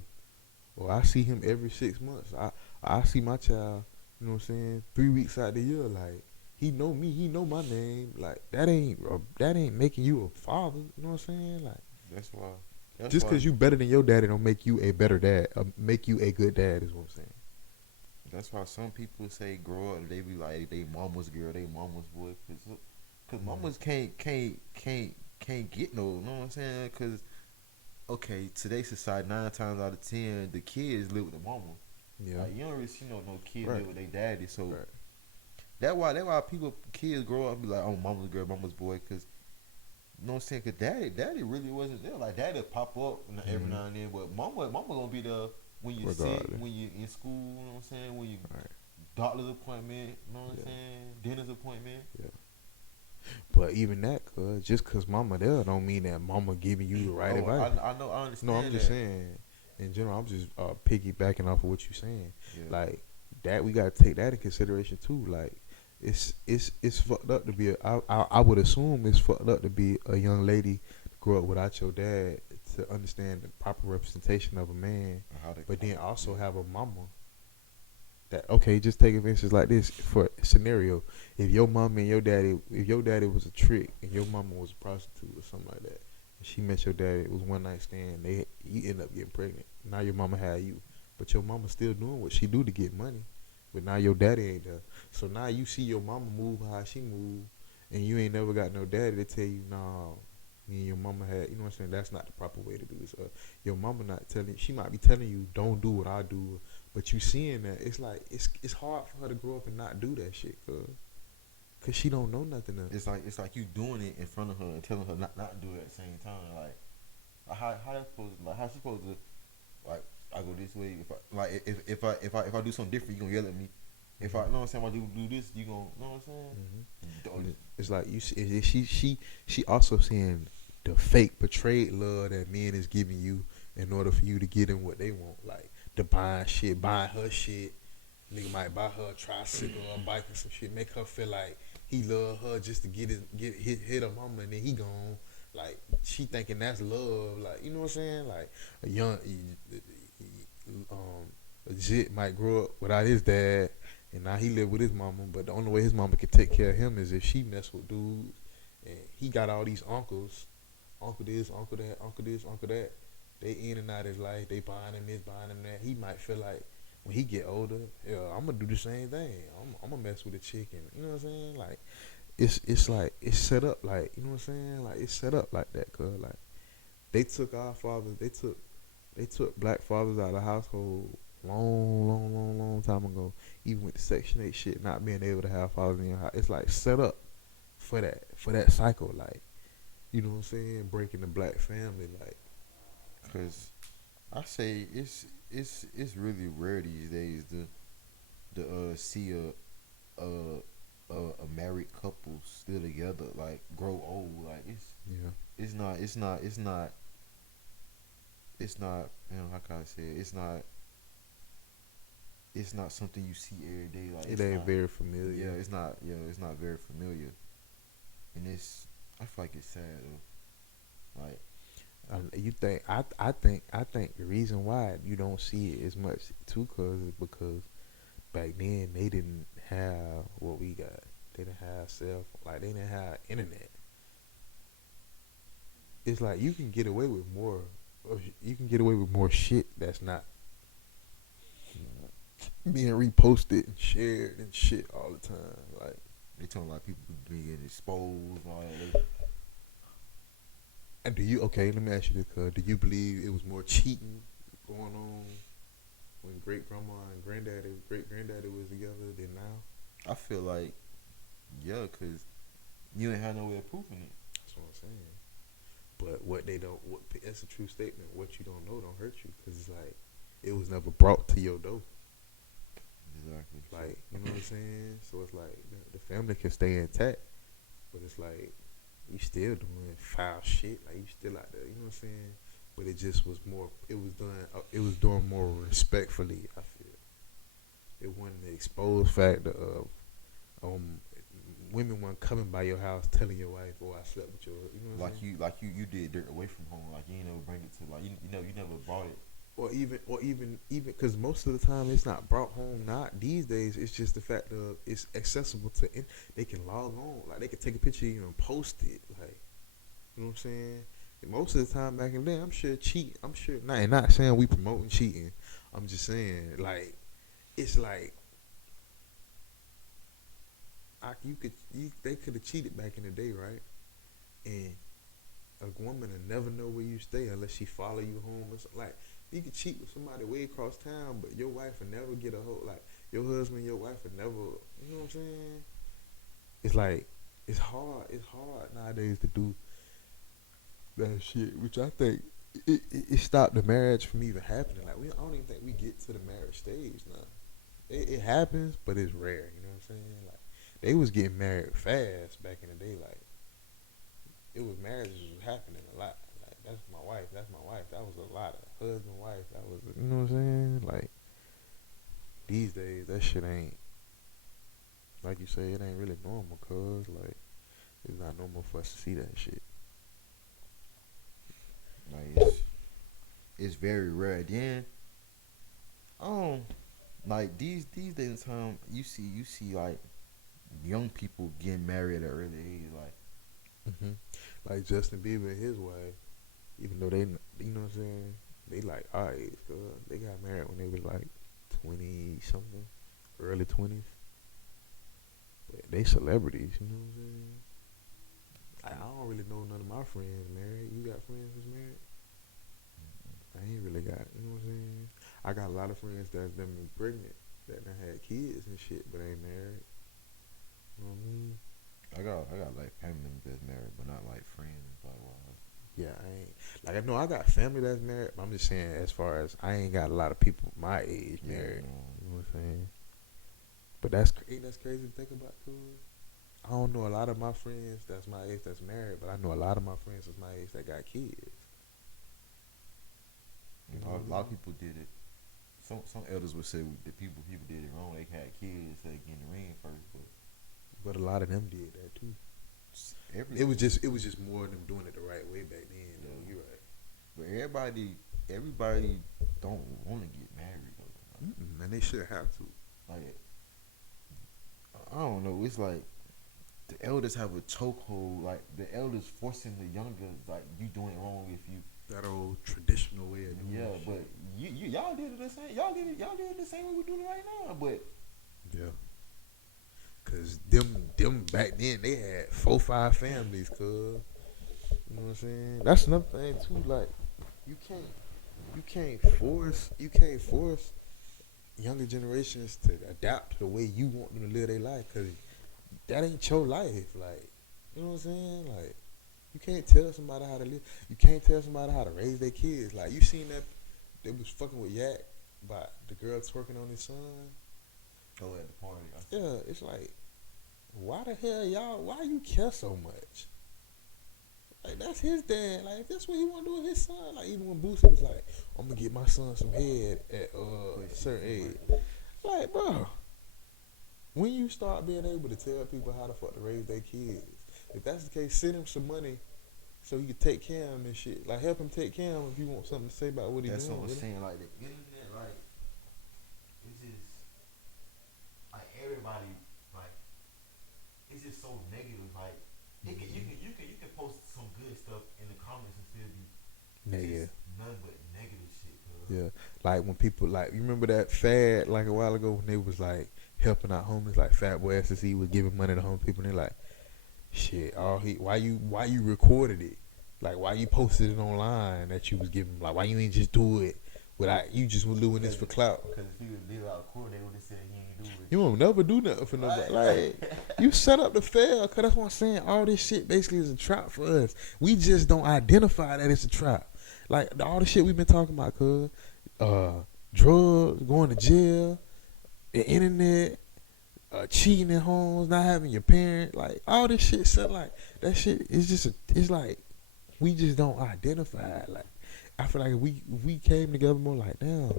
or I see him every 6 months. I see my child, you know what I'm saying, 3 weeks out the year. Like he know me, he know my name. Like that ain't making you a father. You know what I'm saying? Like That's why. That's just why. because you better than your daddy don't make you a better dad. Make you a good dad is what I'm saying. That's why some people say grow up. They be like they mama's girl, they mama's boy, cause mamas can't get no. You know what I'm saying? Cause okay, today's society 9 times out of 10 the kids live with the mama. Yeah. Like you don't really see no kids Right. live with their daddy. So Right. that why people kids grow up and be like oh mama's girl, mama's boy, cause you know what I'm saying? Cause daddy really wasn't there. Like daddy pop up every now and then, but mama gonna be there when you're sick, Regardless. when you're in school. You know what I'm saying? When you Right. doctor's appointment. You know what I'm Yeah. saying? Dinner's appointment. Yeah. But even that, cause just cause mama there don't mean that mama giving you the right Oh, advice. I know, I No, I'm understand just that. saying. In general, I'm just piggybacking off of what you're saying. Yeah, Like that, we gotta take that in consideration too. Like it's fucked up to be. I would assume it's fucked up to be a young lady to grow up without your dad to understand the proper representation of a man, how they, but then also yeah. have a mama that okay. Just take instances like this for a scenario. If your mom and your daddy, if your daddy was a trick and your mama was a prostitute or something like that, and she met your daddy, it was one night stand. You end up getting pregnant. Now your mama had you, but your mama still doing what she do to get money. But now your daddy ain't there. So now you see your mama move how she move, and you ain't never got no daddy to tell you, nah, me and your mama had, you know what I'm saying? That's not the proper way to do this. Your mama not telling, she might be telling you, don't do what I do, but you seeing that, it's like, it's hard for her to grow up and not do that shit, cause she don't know nothing else. It's like you doing it in front of her and telling her not to do it at the same time. Like how that supposed to, like how she supposed to like I go this way if I like if I do something different you gonna yell at me. If I you know what I'm saying, if I do this, you gonna you know what I'm saying? It's like you see, she also seeing the fake portrayed love that men is giving you in order for you to get in what they want, like the buying her shit. Nigga might buy her a tricycle or a bike or some shit, make her feel like he love her just to hit her mama and then he gone. Like she thinking that's love, like you know what I'm saying? Like a young, legit might grow up without his dad, and now he live with his mama. But the only way his mama can take care of him is if she mess with dudes, and he got all these uncles, uncle this, uncle that, uncle this, uncle that. They in and out his life. They buying him this, buying him that. He might feel like when he get older, yeah, I'm gonna do the same thing. I'm gonna mess with a chicken. You know what I'm saying? Like it's like it's set up like you know what I'm saying? Like it's set up like that, cause like they took our fathers, they took black fathers out of the household long time ago. Even with the Section 8 shit, not being able to have fathers in your house, it's like set up for that cycle. Like you know what I'm saying? Breaking the black family, like. Cause I say it's really rare these days to see a married couple still together like grow old like Yeah. it's not you know how can I say it? It's not something you see every day like It it's ain't not very familiar. yeah it's not very familiar and I feel like it's sad though. Like You think I think the reason why you don't see it as much too, cause is because back then they didn't have what we got. They didn't have they didn't have internet. It's like you can get away with more. You can get away with more shit that's not being reposted and shared and shit all the time. Like, they talking about people being exposed and all that. and do you okay? Let me ask you this: do you believe it was more cheating going on when great grandma and great granddaddy was together than now? I feel like yeah, cause you ain't had no way of proving it. That's what I'm saying. But what they don't, what that's a true statement. What you don't know don't hurt you, because it's like it was never brought to your door. Exactly. Like, you know what I'm saying? So it's like the family can stay intact, but it's like you still doing foul shit. Like you still out there. You know what I'm saying? But it just was more. It was done. It was done more respectfully. I feel it wasn't the exposed factor of women weren't coming by your house telling your wife, "Oh, I slept with your." You know what I'm saying? You did dirt away from home. Like you ain't never bring it to like you never brought it. Or even because most of the time it's not brought home. Not these days. It's just the fact of it's accessible to. They can log on. Like they can take a picture of you and post it. Like, you know what I'm saying? And most of the time back in the day, I'm sure cheat. I'm sure not saying we promoting cheating. I'm just saying like it's like they could have cheated back in the day, right? And a woman will never know where you stay unless she follow you home or something. Like you could cheat with somebody way across town, but your wife will never get a hold. Like your husband, your wife will never. You know what I'm saying? It's like it's hard. It's hard nowadays to do that shit, which I think it stopped the marriage from even happening. Like I don't even think we get to the marriage stage now. It happens, but it's rare. You know what I'm saying? Like they was getting married fast back in the day. Like it was marriages was happening a lot. Like that's my wife. That's my wife. That was a lot of husband wife. That was you know what I'm saying? Like these days that shit ain't like you say. It ain't really normal. Cause like it's not normal for us to see that shit. Like it's very rare. Then like these days in time you see like young people getting married at an early age. Like Like Justin Bieber and his wife, even though they, you know what I'm saying, they like our age, cause they got married when they was like 20 something, early 20s. But they celebrities, you know what I'm saying. I don't really know none of my friends married. You got friends that's married? I ain't really got, you know what I'm saying. I got a lot of friends that's been pregnant, that done had kids and shit, but ain't married. You know what I mean? I got like family members that's married, but not like friends. Like wow. Yeah, I ain't like I know I got family that's married, but I'm just saying as far as I ain't got a lot of people my age married. You know what I'm saying? But that's crazy to think about, cause I don't know a lot of my friends that's my age that's married, but I know a lot of my friends that's my age that got kids. You know what A I lot of mean? people did it. Some elders would say that people did it wrong. They had kids instead of getting the ring first, But a lot of them did that too. every It was just more of them doing it the right way back then. Though yeah. you're right. But everybody don't want to get married though. And they should have to. Like I don't know. It's like the elders have a chokehold. Like the elders forcing the younger, like you doing it wrong if you. That old traditional way of doing Yeah, shit. but y'all did it the same. Y'all did it the same way we doing it right now. But Yeah. Cause them back then they had 4-5 families, cuz. You know what I'm saying? That's another thing too. Like you can't force younger generations to adapt to the way you want them to live their life, cause that ain't your life. Like you know what I'm saying? Like you can't tell somebody how to live. You can't tell somebody how to raise their kids. Like you seen that they was fucking with Yak by the girl twerking on his son. go at the party. Yeah, it's like why the hell y'all? Why you care so much? Like that's his dad. Like if that's what he want to do with his son. Like even when Boosie was like, "I'm gonna get my son some head at a certain age." Like, bro, when you start being able to tell people how the fuck to raise their kids, If that's the case, send him some money so he can take care of him and shit. Like help him take care of him if you want something to say about what he That's doing. what I'm With him. saying. Like the internet, like it's just like everybody, like it's just so negative. Like you can post some good stuff in the comments and still be Nigga. just nothing but negative shit. Cause Yeah. Like when people like you remember that fad like a while ago when they was like helping out homeless, like Fat Boy SSE was giving money to homeless people and they like shit, why you recorded it? Like why you posted it online that you was giving like why you ain't just do it without you just doing this for clout? because if he would leave out of court, they would have said he ain't do it. You won't never do nothing for nobody. Like you set up to fail, cause that's what I'm saying. All this shit basically is a trap for us. We just don't identify that it's a trap. Like all the shit we've been talking about, cuz drugs, going to jail, the internet, cheating at homes, not having your parent, like all this shit. So like that shit is just it's like we just don't identify it. Like I feel like if we came together more, like damn,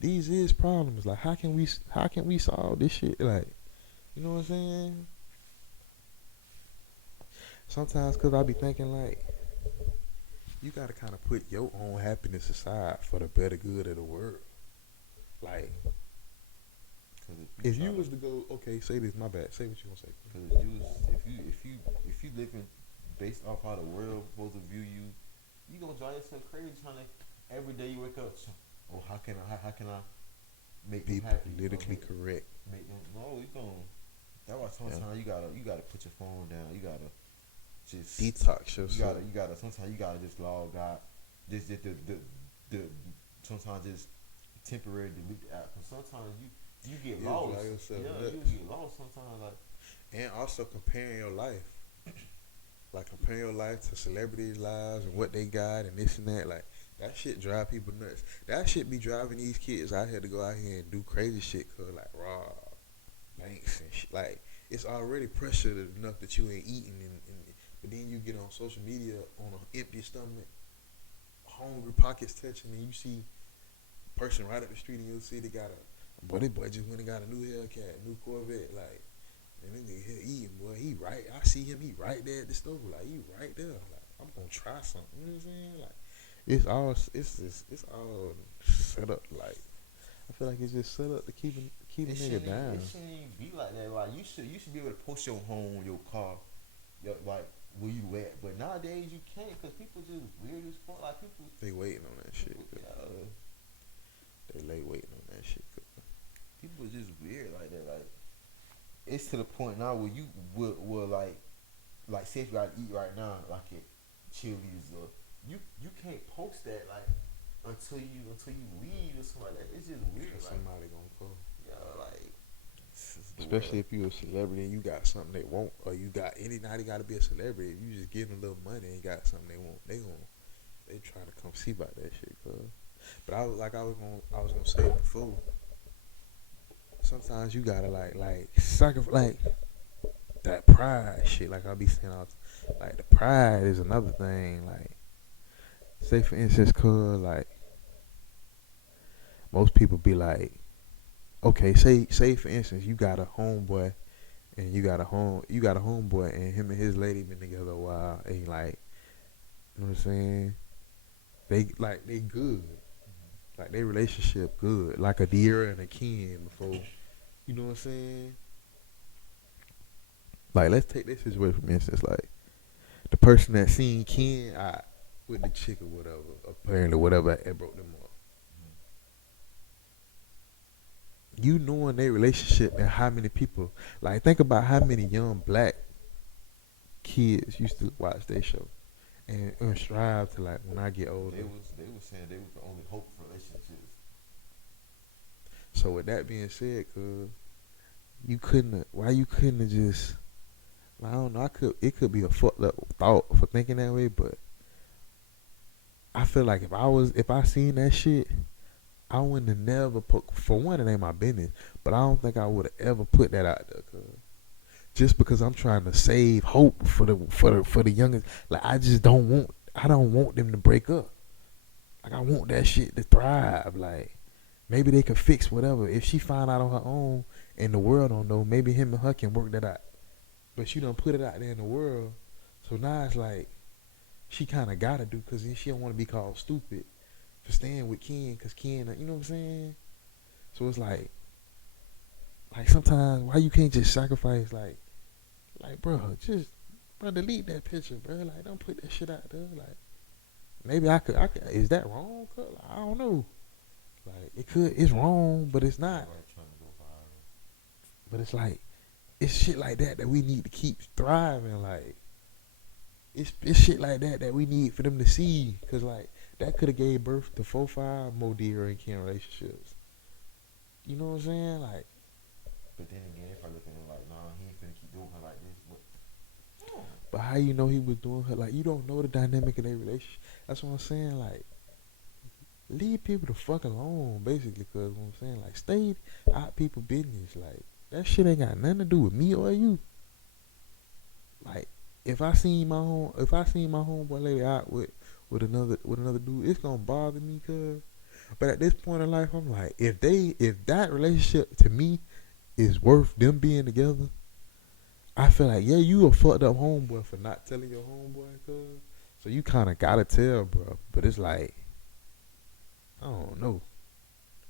these is problems. Like how can we solve this shit? Like you know what I'm saying? Sometimes, cause I be thinking like you gotta kind of put your own happiness aside for the better good of the world. Like if you was to go, okay, say this, my bad. Say what you gonna say. Because if you living based off how the world supposed to view you, you gonna drive yourself crazy trying to every day you wake up. Oh, how can I make Be them happy? politically correct. Make them no. You gonna. That's why sometimes you gotta put your phone down. You gotta just Detox yourself. You gotta sometimes you gotta just log out. Just the sometimes just temporary delete the app. Cause sometimes you get lost. You get lost sometimes. Like And also comparing your life. Like comparing your life to celebrities' lives and what they got and this and that. Like that shit drive people nuts. That shit be driving these kids out here to go out here and do crazy shit, cause like rob banks and shit. Like it's already pressured enough that you ain't eating, but then you get on social media on an empty stomach, hungry, pockets touching, and you see a person right up the street in your city got a boy. This boy just went and got a new Hellcat, new Corvette, like. And then nigga here eating, boy, he right. I see him, he right there at the stove, like he right there. Like I'm gonna try something. You know what I'm saying? Like it's all set up. Like I feel like it's just set up to keep a nigga down. It shouldn't be like that. Like you should be able to post your home, your car, like where you at. But nowadays you can't because people just weird as fuck. Like people They waiting on that shit. They lay waiting on that shit. People just weird like that. Like it's to the point now where you will like say if you gotta eat right now, like at Chili's or you can't post that like until you leave or something like that. It's just weird. Like, Somebody gonna call. Yeah, like Especially if you a celebrity and you got something they want, or you got anybody got to be a celebrity. If you just give them a little money and got something they want, they trying to come see about that shit, cuz. But I was gonna say before. Sometimes you gotta like sacrifice like that pride shit. Like I be saying all the time, like the pride is another thing. Like say for instance, cuz like most people be like, okay, say for instance you got a homeboy and you got a homeboy and him and his lady been together a while and like, you know what I'm saying? They good. Like their relationship good. Like a Deera and a Ken before. You know what I'm saying? Like let's take this situation for instance. Like the person that seen Ken with the chick or whatever, apparently whatever it broke them up. You knowing their relationship and how many people, like think about how many young black kids used to watch their show and strive to like when I get older. They was saying they was the only hope for relationships. So with that being said, cuz you couldn't have just, I don't know, it could be a fucked up thought for thinking that way, but I feel like if I seen that shit, I wouldn't have never put, for one, it ain't my business, but I don't think I would have ever put that out there, cuz. Just because I'm trying to save hope for the youngest, like I don't want them to break up. Like I want that shit to thrive. Like maybe they can fix whatever. If she find out on her own and the world don't know, maybe him and her can work that out. But she don't put it out there in the world, So now it's like she kind of gotta do because she don't want to be called stupid for staying with Ken because Ken, you know what I'm saying? So it's like sometimes why you can't just sacrifice like bro, just bro delete that picture, bro. Like don't put that shit out there. Like maybe I could. Is that wrong? Like, I don't know. Like it could. It's wrong, but it's not. Everybody trying to go viral. But it's like it's shit like that we need to keep thriving. Like it's shit like that we need for them to see. Cause like that could have gave birth to 4-5 more dear and Ken relationships. You know what I'm saying? Like, But then again, they probably looking at him like, nah, he ain't finna keep doing her like this. But but how you know he was doing her? Like you don't know the dynamic of their relationship. That's what I'm saying. Like leave people the fuck alone, basically. Cause what I'm saying, like stay out people business. Like that shit ain't got nothing to do with me or you. Like if I seen my homeboy lady out with another dude, it's gonna bother me, cuz. But at this point in life, I'm like, if that relationship to me is worth them being together, I feel like yeah, you a fucked up homeboy for not telling your homeboy, cuz. So you kind of gotta tell, bro. But it's like I don't know.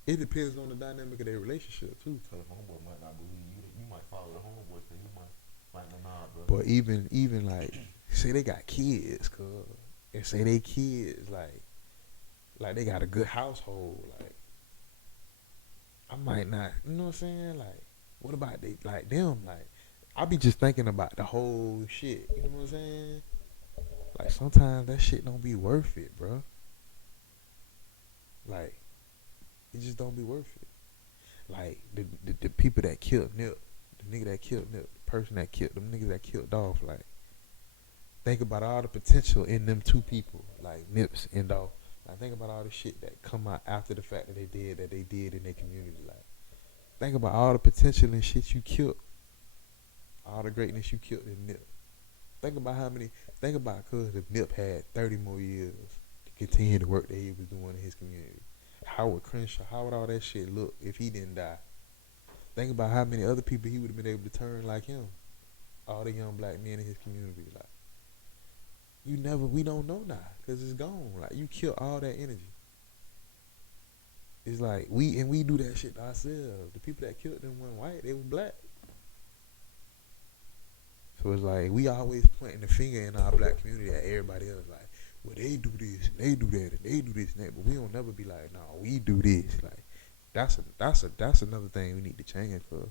It depends on the dynamic of their relationship too. tell the homeboy might not believe you. You might follow the homeboy because he might not nah, bro. But even like say they got kids, cuz, and say they kids like they got a good household, like I might not, you know what I'm saying? Like, what about they like them? Like, I be just thinking about the whole shit. You know what I'm saying? Like sometimes that shit don't be worth it, bro. Like, it just don't be worth it. Like the people that killed Nip, the nigga that killed Nip, the person that killed them niggas that killed Dolph. Like, think about all the potential in them two people, like Nips and Dolph. Like, think about all the shit that come out after the fact that they did in their community. Like, think about all the potential and shit you killed, all the greatness you killed in Nip. Think about cuz if Nip had 30 more years to continue the work that he was doing in his community. How would Crenshaw, how would all that shit look if he didn't die? Think about how many other people he would have been able to turn like him. All the young black men in his community. Like, we don't know now because it's gone. Like, you kill all that energy. It's like, we do that shit to ourselves. The people that killed them weren't white, they was black. So it's like, we always pointing the finger in our black community at everybody else. Like, well, they do this, and they do that, and they do this and that. But we don't never be like, no, we do this. Like, that's another thing we need to change, cause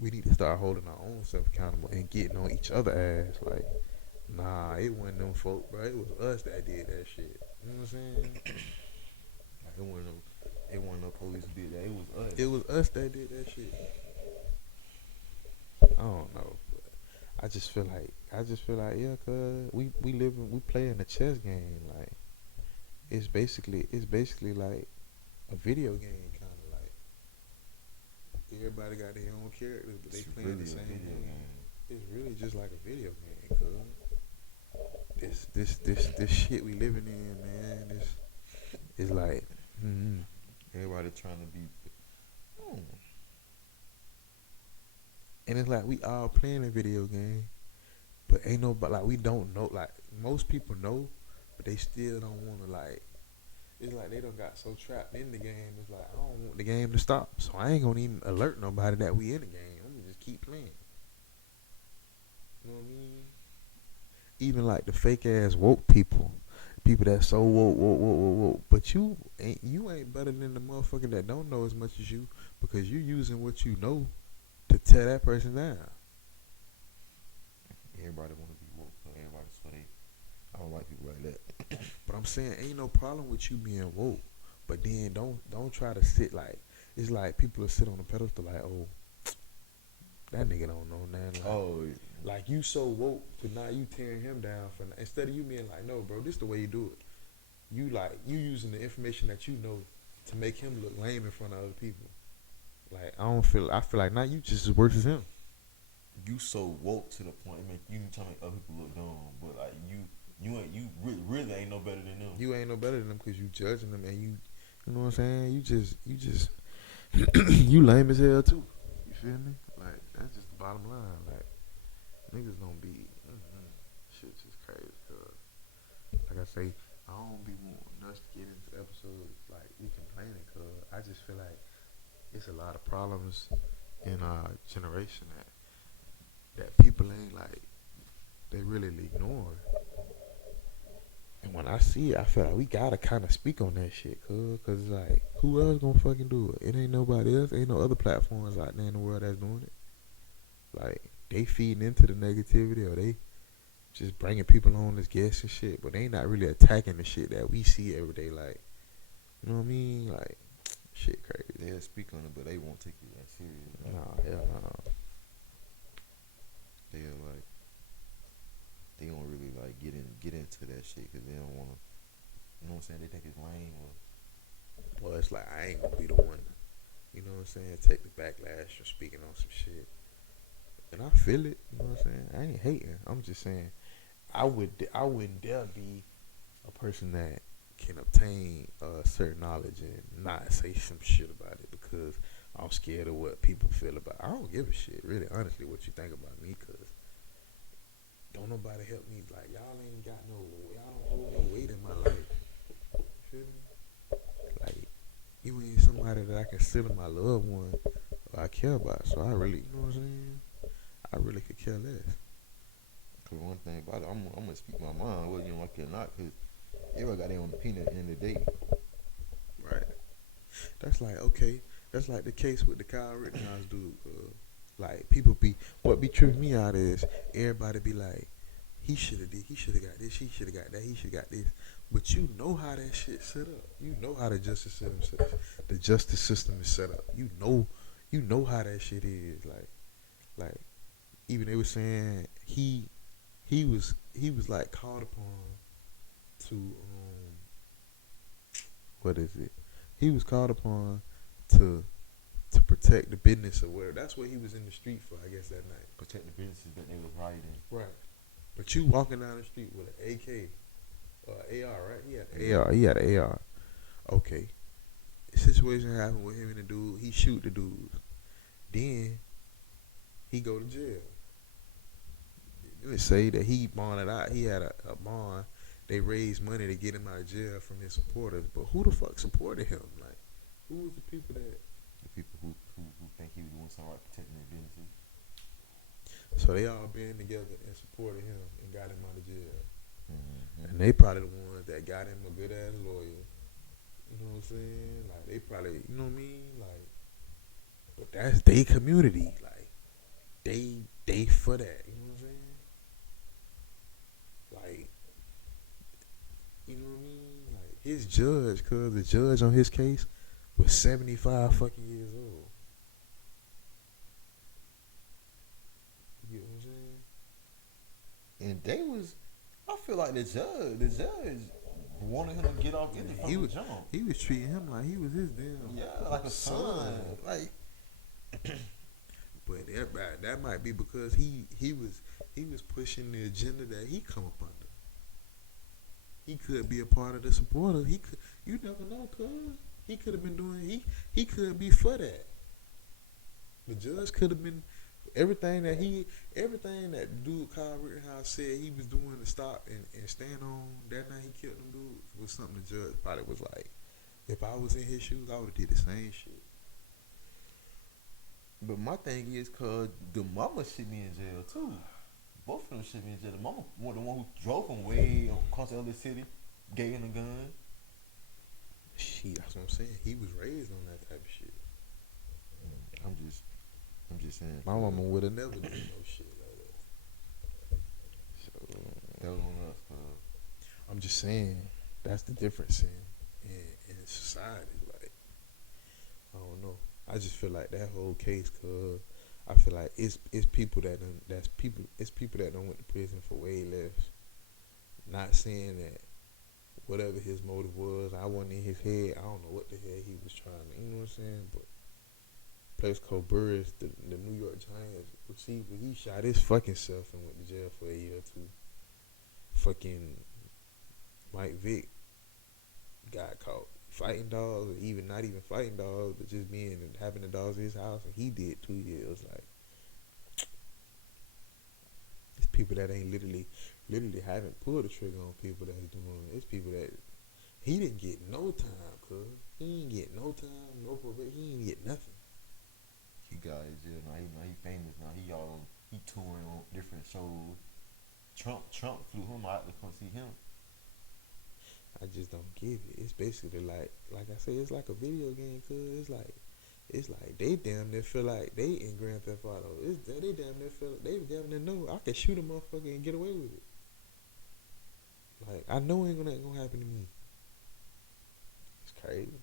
we need to start holding our own self accountable and getting on each other ass. Like, nah, it wasn't them folk, bro. It was us that did that shit. You know what I'm saying? Like, it wasn't no police who did that. It was us. It was us that did that shit. I don't know, but I just feel like yeah, cause we playing a chess game. Like, it's basically like a video game, kind of like everybody got their own characters, but they playing really the same game. It's really just like a video game, cuz this shit we living in, man. This is like, Everybody trying to be. and it's like we all playing a video game, but ain't nobody, like, we don't know. Like, most people know, but they still don't want to, like. It's like they done got so trapped in the game. It's like, I don't want the game to stop, so I ain't gonna even alert nobody that we in the game. I'm gonna just keep playing. You know what I mean? Even like the fake ass woke people that's so woke. But you ain't better than the motherfucker that don't know as much as you, because you using what you know to tear that person down. Everybody want to be woke, so everybody so they. I don't like people like that. But I'm saying, ain't no problem with you being woke, but then don't try to sit like, it's like people will sit on a pedestal like, oh, that nigga don't know nothing. Like, like, you so woke, but now you tearing him down for instead of you being like, no, bro, this the way you do it. You using the information that you know to make him look lame in front of other people. Like, I feel like now you just as worse as him. You so woke to the point, man. You trying to make other people look dumb, but like you really ain't no better than them. You ain't no better than them because you judging them, and you know what I'm saying. You just you lame as hell too. You feel me? Like, that's just the bottom line. Like, niggas don't be shit. say I don't be wanting us to get into episodes like we complaining, cause I just feel like it's a lot of problems in our generation that people ain't like they really ignoring. And when I see it, I feel like we gotta kind of speak on that shit, cause like who else gonna fucking do it? It ain't nobody else. Ain't no other platforms out there in the world that's doing it. Like they feeding into the negativity, or they just bringing people on as guests and shit, but they not really attacking the shit that we see every day. Like, you know what I mean? Like, shit crazy. They'll speak on it, but they won't take it that serious. Like, Nah, hell no. they'll like they don't really like get into that shit because they don't want to. You know what I'm saying? They think it's lame or. Well, it's like I ain't gonna be the one. You know what I'm saying? Take the backlash from speaking on some shit, and I feel it. You know what I'm saying? I ain't hating. I'm just saying I wouldn't dare be a person that can obtain certain knowledge and not say some shit about it because I'm scared of what people feel about it. I don't give a shit, really, honestly, what you think about me, because don't nobody help me. Like, y'all ain't got no, y'all don't hold no weight in my life. Feel me? Like, you ain't somebody that I consider my loved one or I care about. So I really, you know what I'm saying? I really could care less. Cause one thing about it, I'm gonna speak my mind, whether you like it or not, cause everybody got their own opinion at the end of the day. Right. That's like, okay, that's like the case with the Kyle Rittenhouse dude. Like, people what be tripping me out is everybody be like, he should have got this, he should have got that, he should have got this. But you know how that shit set up. You know how the justice system is set up. You know how that shit is. Like even they were saying he was like called upon to what is it? He was called upon to protect the business or whatever. That's what he was in the street for, I guess, that night. Protect the businesses that they was rioting. Right. But you walking down the street with an AK or AR, right? He had an AR. Okay. The situation happened with him and the dude. He shoot the dude. Then he go to jail. They say that he bonded out. He had a bond. They raised money to get him out of jail from his supporters. But who the fuck supported him? Like, who was the people that? The people who think he was doing something right, protecting their businesses. So they all band together and supported him and got him out of jail. Mm-hmm. And they probably the ones that got him a good ass lawyer. You know what I'm saying? Like, they probably, you know what I mean? Like, but that's their community. Like, they for that. You know what I'm saying? Like, you know what I mean? Like, his judge, cause the judge on his case was 75 fucking years old. You get what I'm saying? And they was, I feel like the judge wanted him to get off in the fucking jump. He was treating him like he was his damn like a son. Like, but that might be because he was pushing the agenda that he come up under. He could be a part of the supporter. You never know, cuz he could have been doing. He could be for that. The judge could have been everything that dude Kyle Rittenhouse said he was doing to stop and stand on that night he killed them dudes was something the judge probably was like, if I was in his shoes, I would have did the same shit. but my thing is, cause the mama should be in jail too. Both of them should be in jail. The mama, the one who drove him way across the other city, gave him a gun. Shit, that's what I'm saying. He was raised on that type of shit. I'm just saying. My mama would have never done no shit like that. So that was on us, cuz. I'm just saying that's the difference in society. Like, I don't know. I just feel like that whole case, cuz I feel like it's people that don't went to prison for way less. Not saying that whatever his motive was, I wasn't in his head. I don't know what the hell he was trying to, you know what I'm saying? But place called Burris, the New York Giants receiver, he shot his fucking self and went to jail for a year or two. Fucking Mike Vick got caught fighting dogs, or even not even fighting dogs, but just being and having the dogs in his house, and he did 2 years. Like, it's people that ain't literally literally haven't pulled the trigger on people that's doing. It's people that he didn't get no time, cuz he ain't get no time, no probation. He ain't get nothing. He got his jail now. He famous now. He touring on different shows. Trump flew him out to come see him. I just don't get it. It's basically like I say, it's like a video game, cuz it's like they damn near feel like they in Grand Theft Auto. They damn near feel like they damn near know I can shoot a motherfucker and get away with it. Like I know ain't gonna happen to me. It's crazy.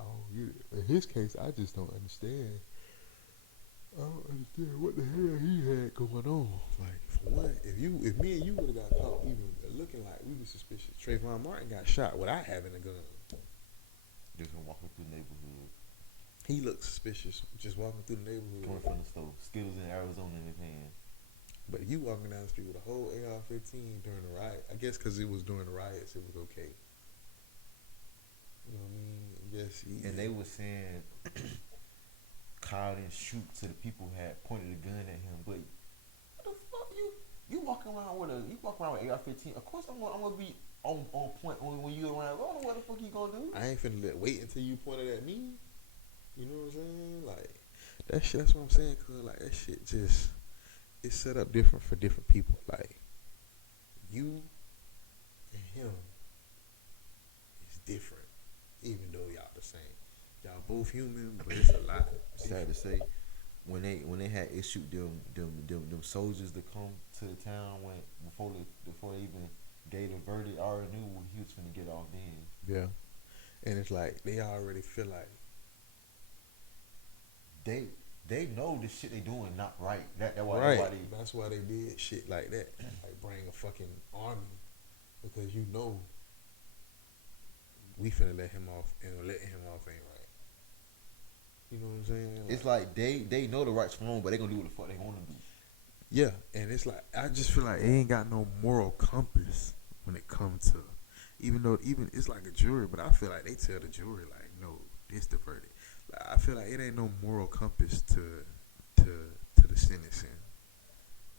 I don't get it. In his case, I just don't understand. I don't understand what the hell he had going on. Like, for one, if me and you would have got caught even looking like we were suspicious, Trayvon Martin got shot without having a gun. Just walking through the neighborhood. He looked suspicious just walking through the neighborhood. Coming from the store. Skittles in Arizona in his hand. But you walking down the street with a whole AR-15 during the riot. I guess because it was during the riots, it was okay. You know what I mean? Yes. And they were saying Kyle didn't shoot to the people who had pointed a gun at him. But what the fuck you walking around with AR-15? Of course I'm gonna be on point when you around. I don't know what the fuck you gonna do. I ain't finna wait until you pointed at me. You know what I'm saying? Like that shit. That's what I'm saying. Cause like that shit just it's set up different for different people. Like you and him is different, even though y'all the same. Y'all both human, but it's a lot. Sad to say, when they had issued them soldiers to come to the town before they even gave the verdict, I already knew he was finna get off then. Yeah, and it's like they already feel like they know the shit they doing not right. That's why they did shit like that. Like bring a fucking army because you know we finna let him off and letting him off ain't right. You know what I'm saying? It's like they know the right's from wrong, but they gonna do what the fuck they wanna do. Yeah, and it's like I just feel like they ain't got no moral compass when it comes to even it's like a jury, but I feel like they tell the jury like, no, this the verdict. Like, I feel like it ain't no moral compass to the sentencing.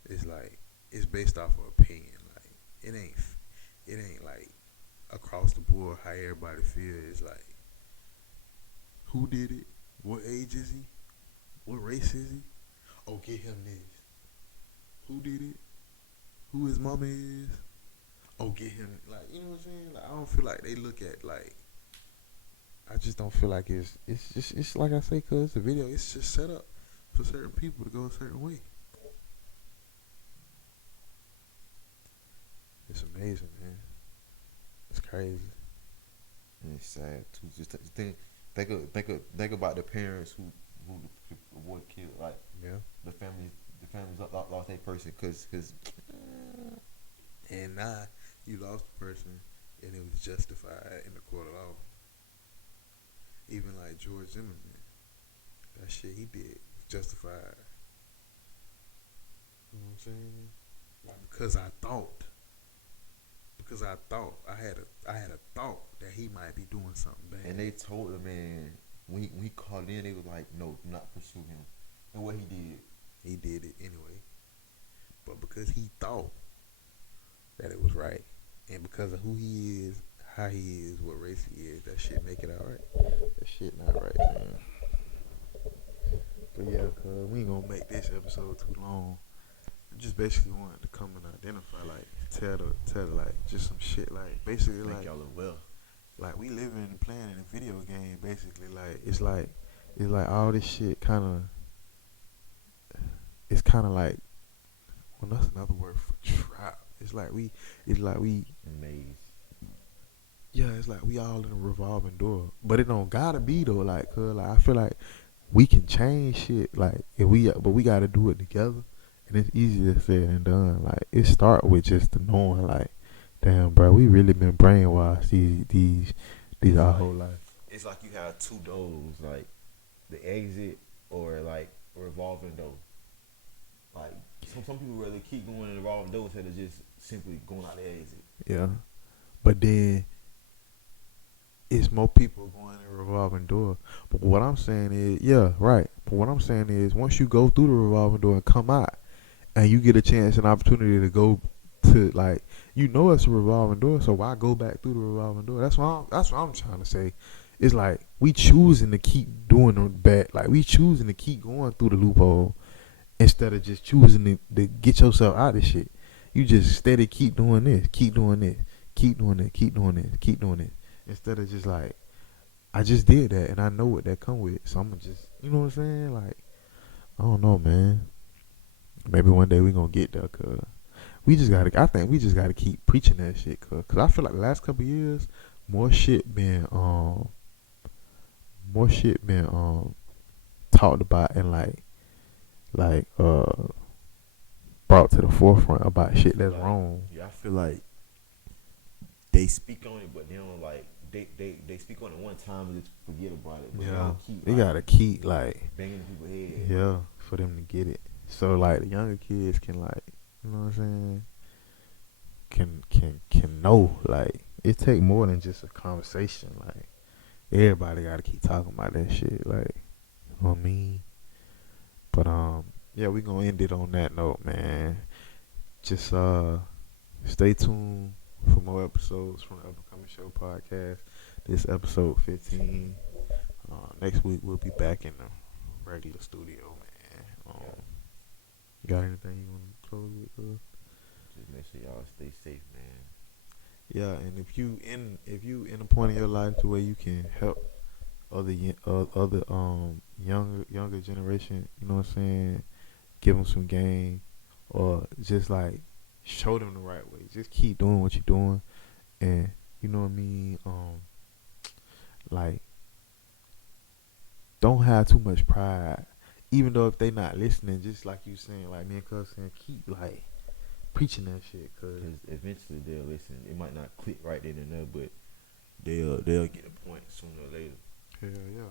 It's like it's based off of opinion. Like it ain't like across the board how everybody feels. It's like who did it? What age is he? What race is he? Oh, get him this. Who did it? Who his mama is? Oh, get him. Like, you know what I'm saying? Like, I don't feel like they look at, like, I just don't feel like it's like I say, cause the video, it's just set up for certain people to go a certain way. It's amazing, man. It's crazy. And it's sad too. Just think about the parents who the boy killed. Like the families lost their person because and now you lost a person and it was justified in the court of law. Even like George Zimmerman, that shit he did was justified. You know what I'm saying? Like because I had a thought that he might be doing something bad. And they told the man when he called in, they was like, no, do not pursue him. And what he did it anyway. But because he thought that it was right, and because of who he is, how he is, what race he is, that shit make it alright. That shit not right, man. But yeah, cuz we ain't gonna make this episode too long. I just basically wanted to come and identify, like, tell like just some shit, like basically think like y'all are well. Like we living and playing in a video game, basically. Like it's like all this shit kind of. It's kind of like, well, that's another word for trap. It's like we maze. Yeah, it's like we all in a revolving door, but it don't gotta be though. Like, cause like I feel like we can change shit. Like but we gotta do it together, and it's easier said than done. Like it start with just the knowing, like, damn, bro, we really been brainwashed these our whole life. It's like you have two doors, like the exit or like a revolving door. Like some people rather keep going in the revolving door instead of just simply going out the exit. Yeah, but then it's more people going in a revolving door. But what I'm saying is, yeah, right. But what I'm saying is, once you go through the revolving door and come out, and you get a chance and opportunity to go to like it's a revolving door, so why go back through the revolving door? That's what I'm trying to say. It's like we choosing to keep doing the bad, like we choosing to keep going through the loophole instead of just choosing to get yourself out of shit. You just steady keep doing this, keep doing this, keep doing this, keep doing this, keep doing it. Instead of just like, I just did that and I know what that come with. So I'm gonna just, you know what I'm saying? Like, I don't know, man. Maybe one day we gonna get there, cause I think we just gotta keep preaching that shit, cause I feel like the last couple of years, more shit been, more shit been, talked about and like, brought to the forefront about shit that's wrong. Yeah, I feel like they speak on it, but they don't like they speak on it one time and just forget about it. But Yeah, they like, gotta keep like banging people's head. yeah for them to get it. So like the younger kids can like, you know what I'm saying, can know like it take more than just a conversation. Like everybody gotta keep talking about that shit. Like, you know what I mean? But yeah, we gonna end it on that note, man. Just stay tuned for more episodes from the Upcoming Show podcast. This episode 15. Next week we'll be back in the regular studio, man. You got anything you want to close with, cuz? Just make sure y'all stay safe, man. Yeah, and if you in a point in your life to where you can help other younger generation, you know what I'm saying, give them some game or just like show them the right way. Just keep doing what you're doing, and you know what I mean. Like, don't have too much pride, even though if they not listening. Just like you saying, like me and Cuz saying, keep like preaching that shit, cause eventually they'll listen. It might not click right then and there, but they'll get a point sooner or later. hell yeah,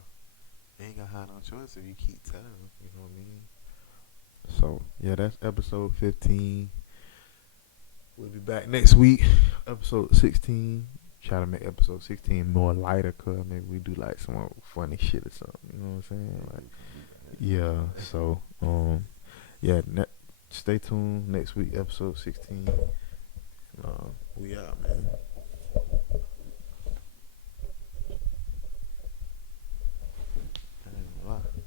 they ain't gonna have no choice if you keep telling them. You know what I mean? So yeah, that's episode 15. We'll be back next week, episode 16. Try to make episode 16 more lighter, cause maybe we do like some more funny shit or something. You know what I'm saying? Like, yeah. So yeah. Stay tuned next week, episode 16. We out, man.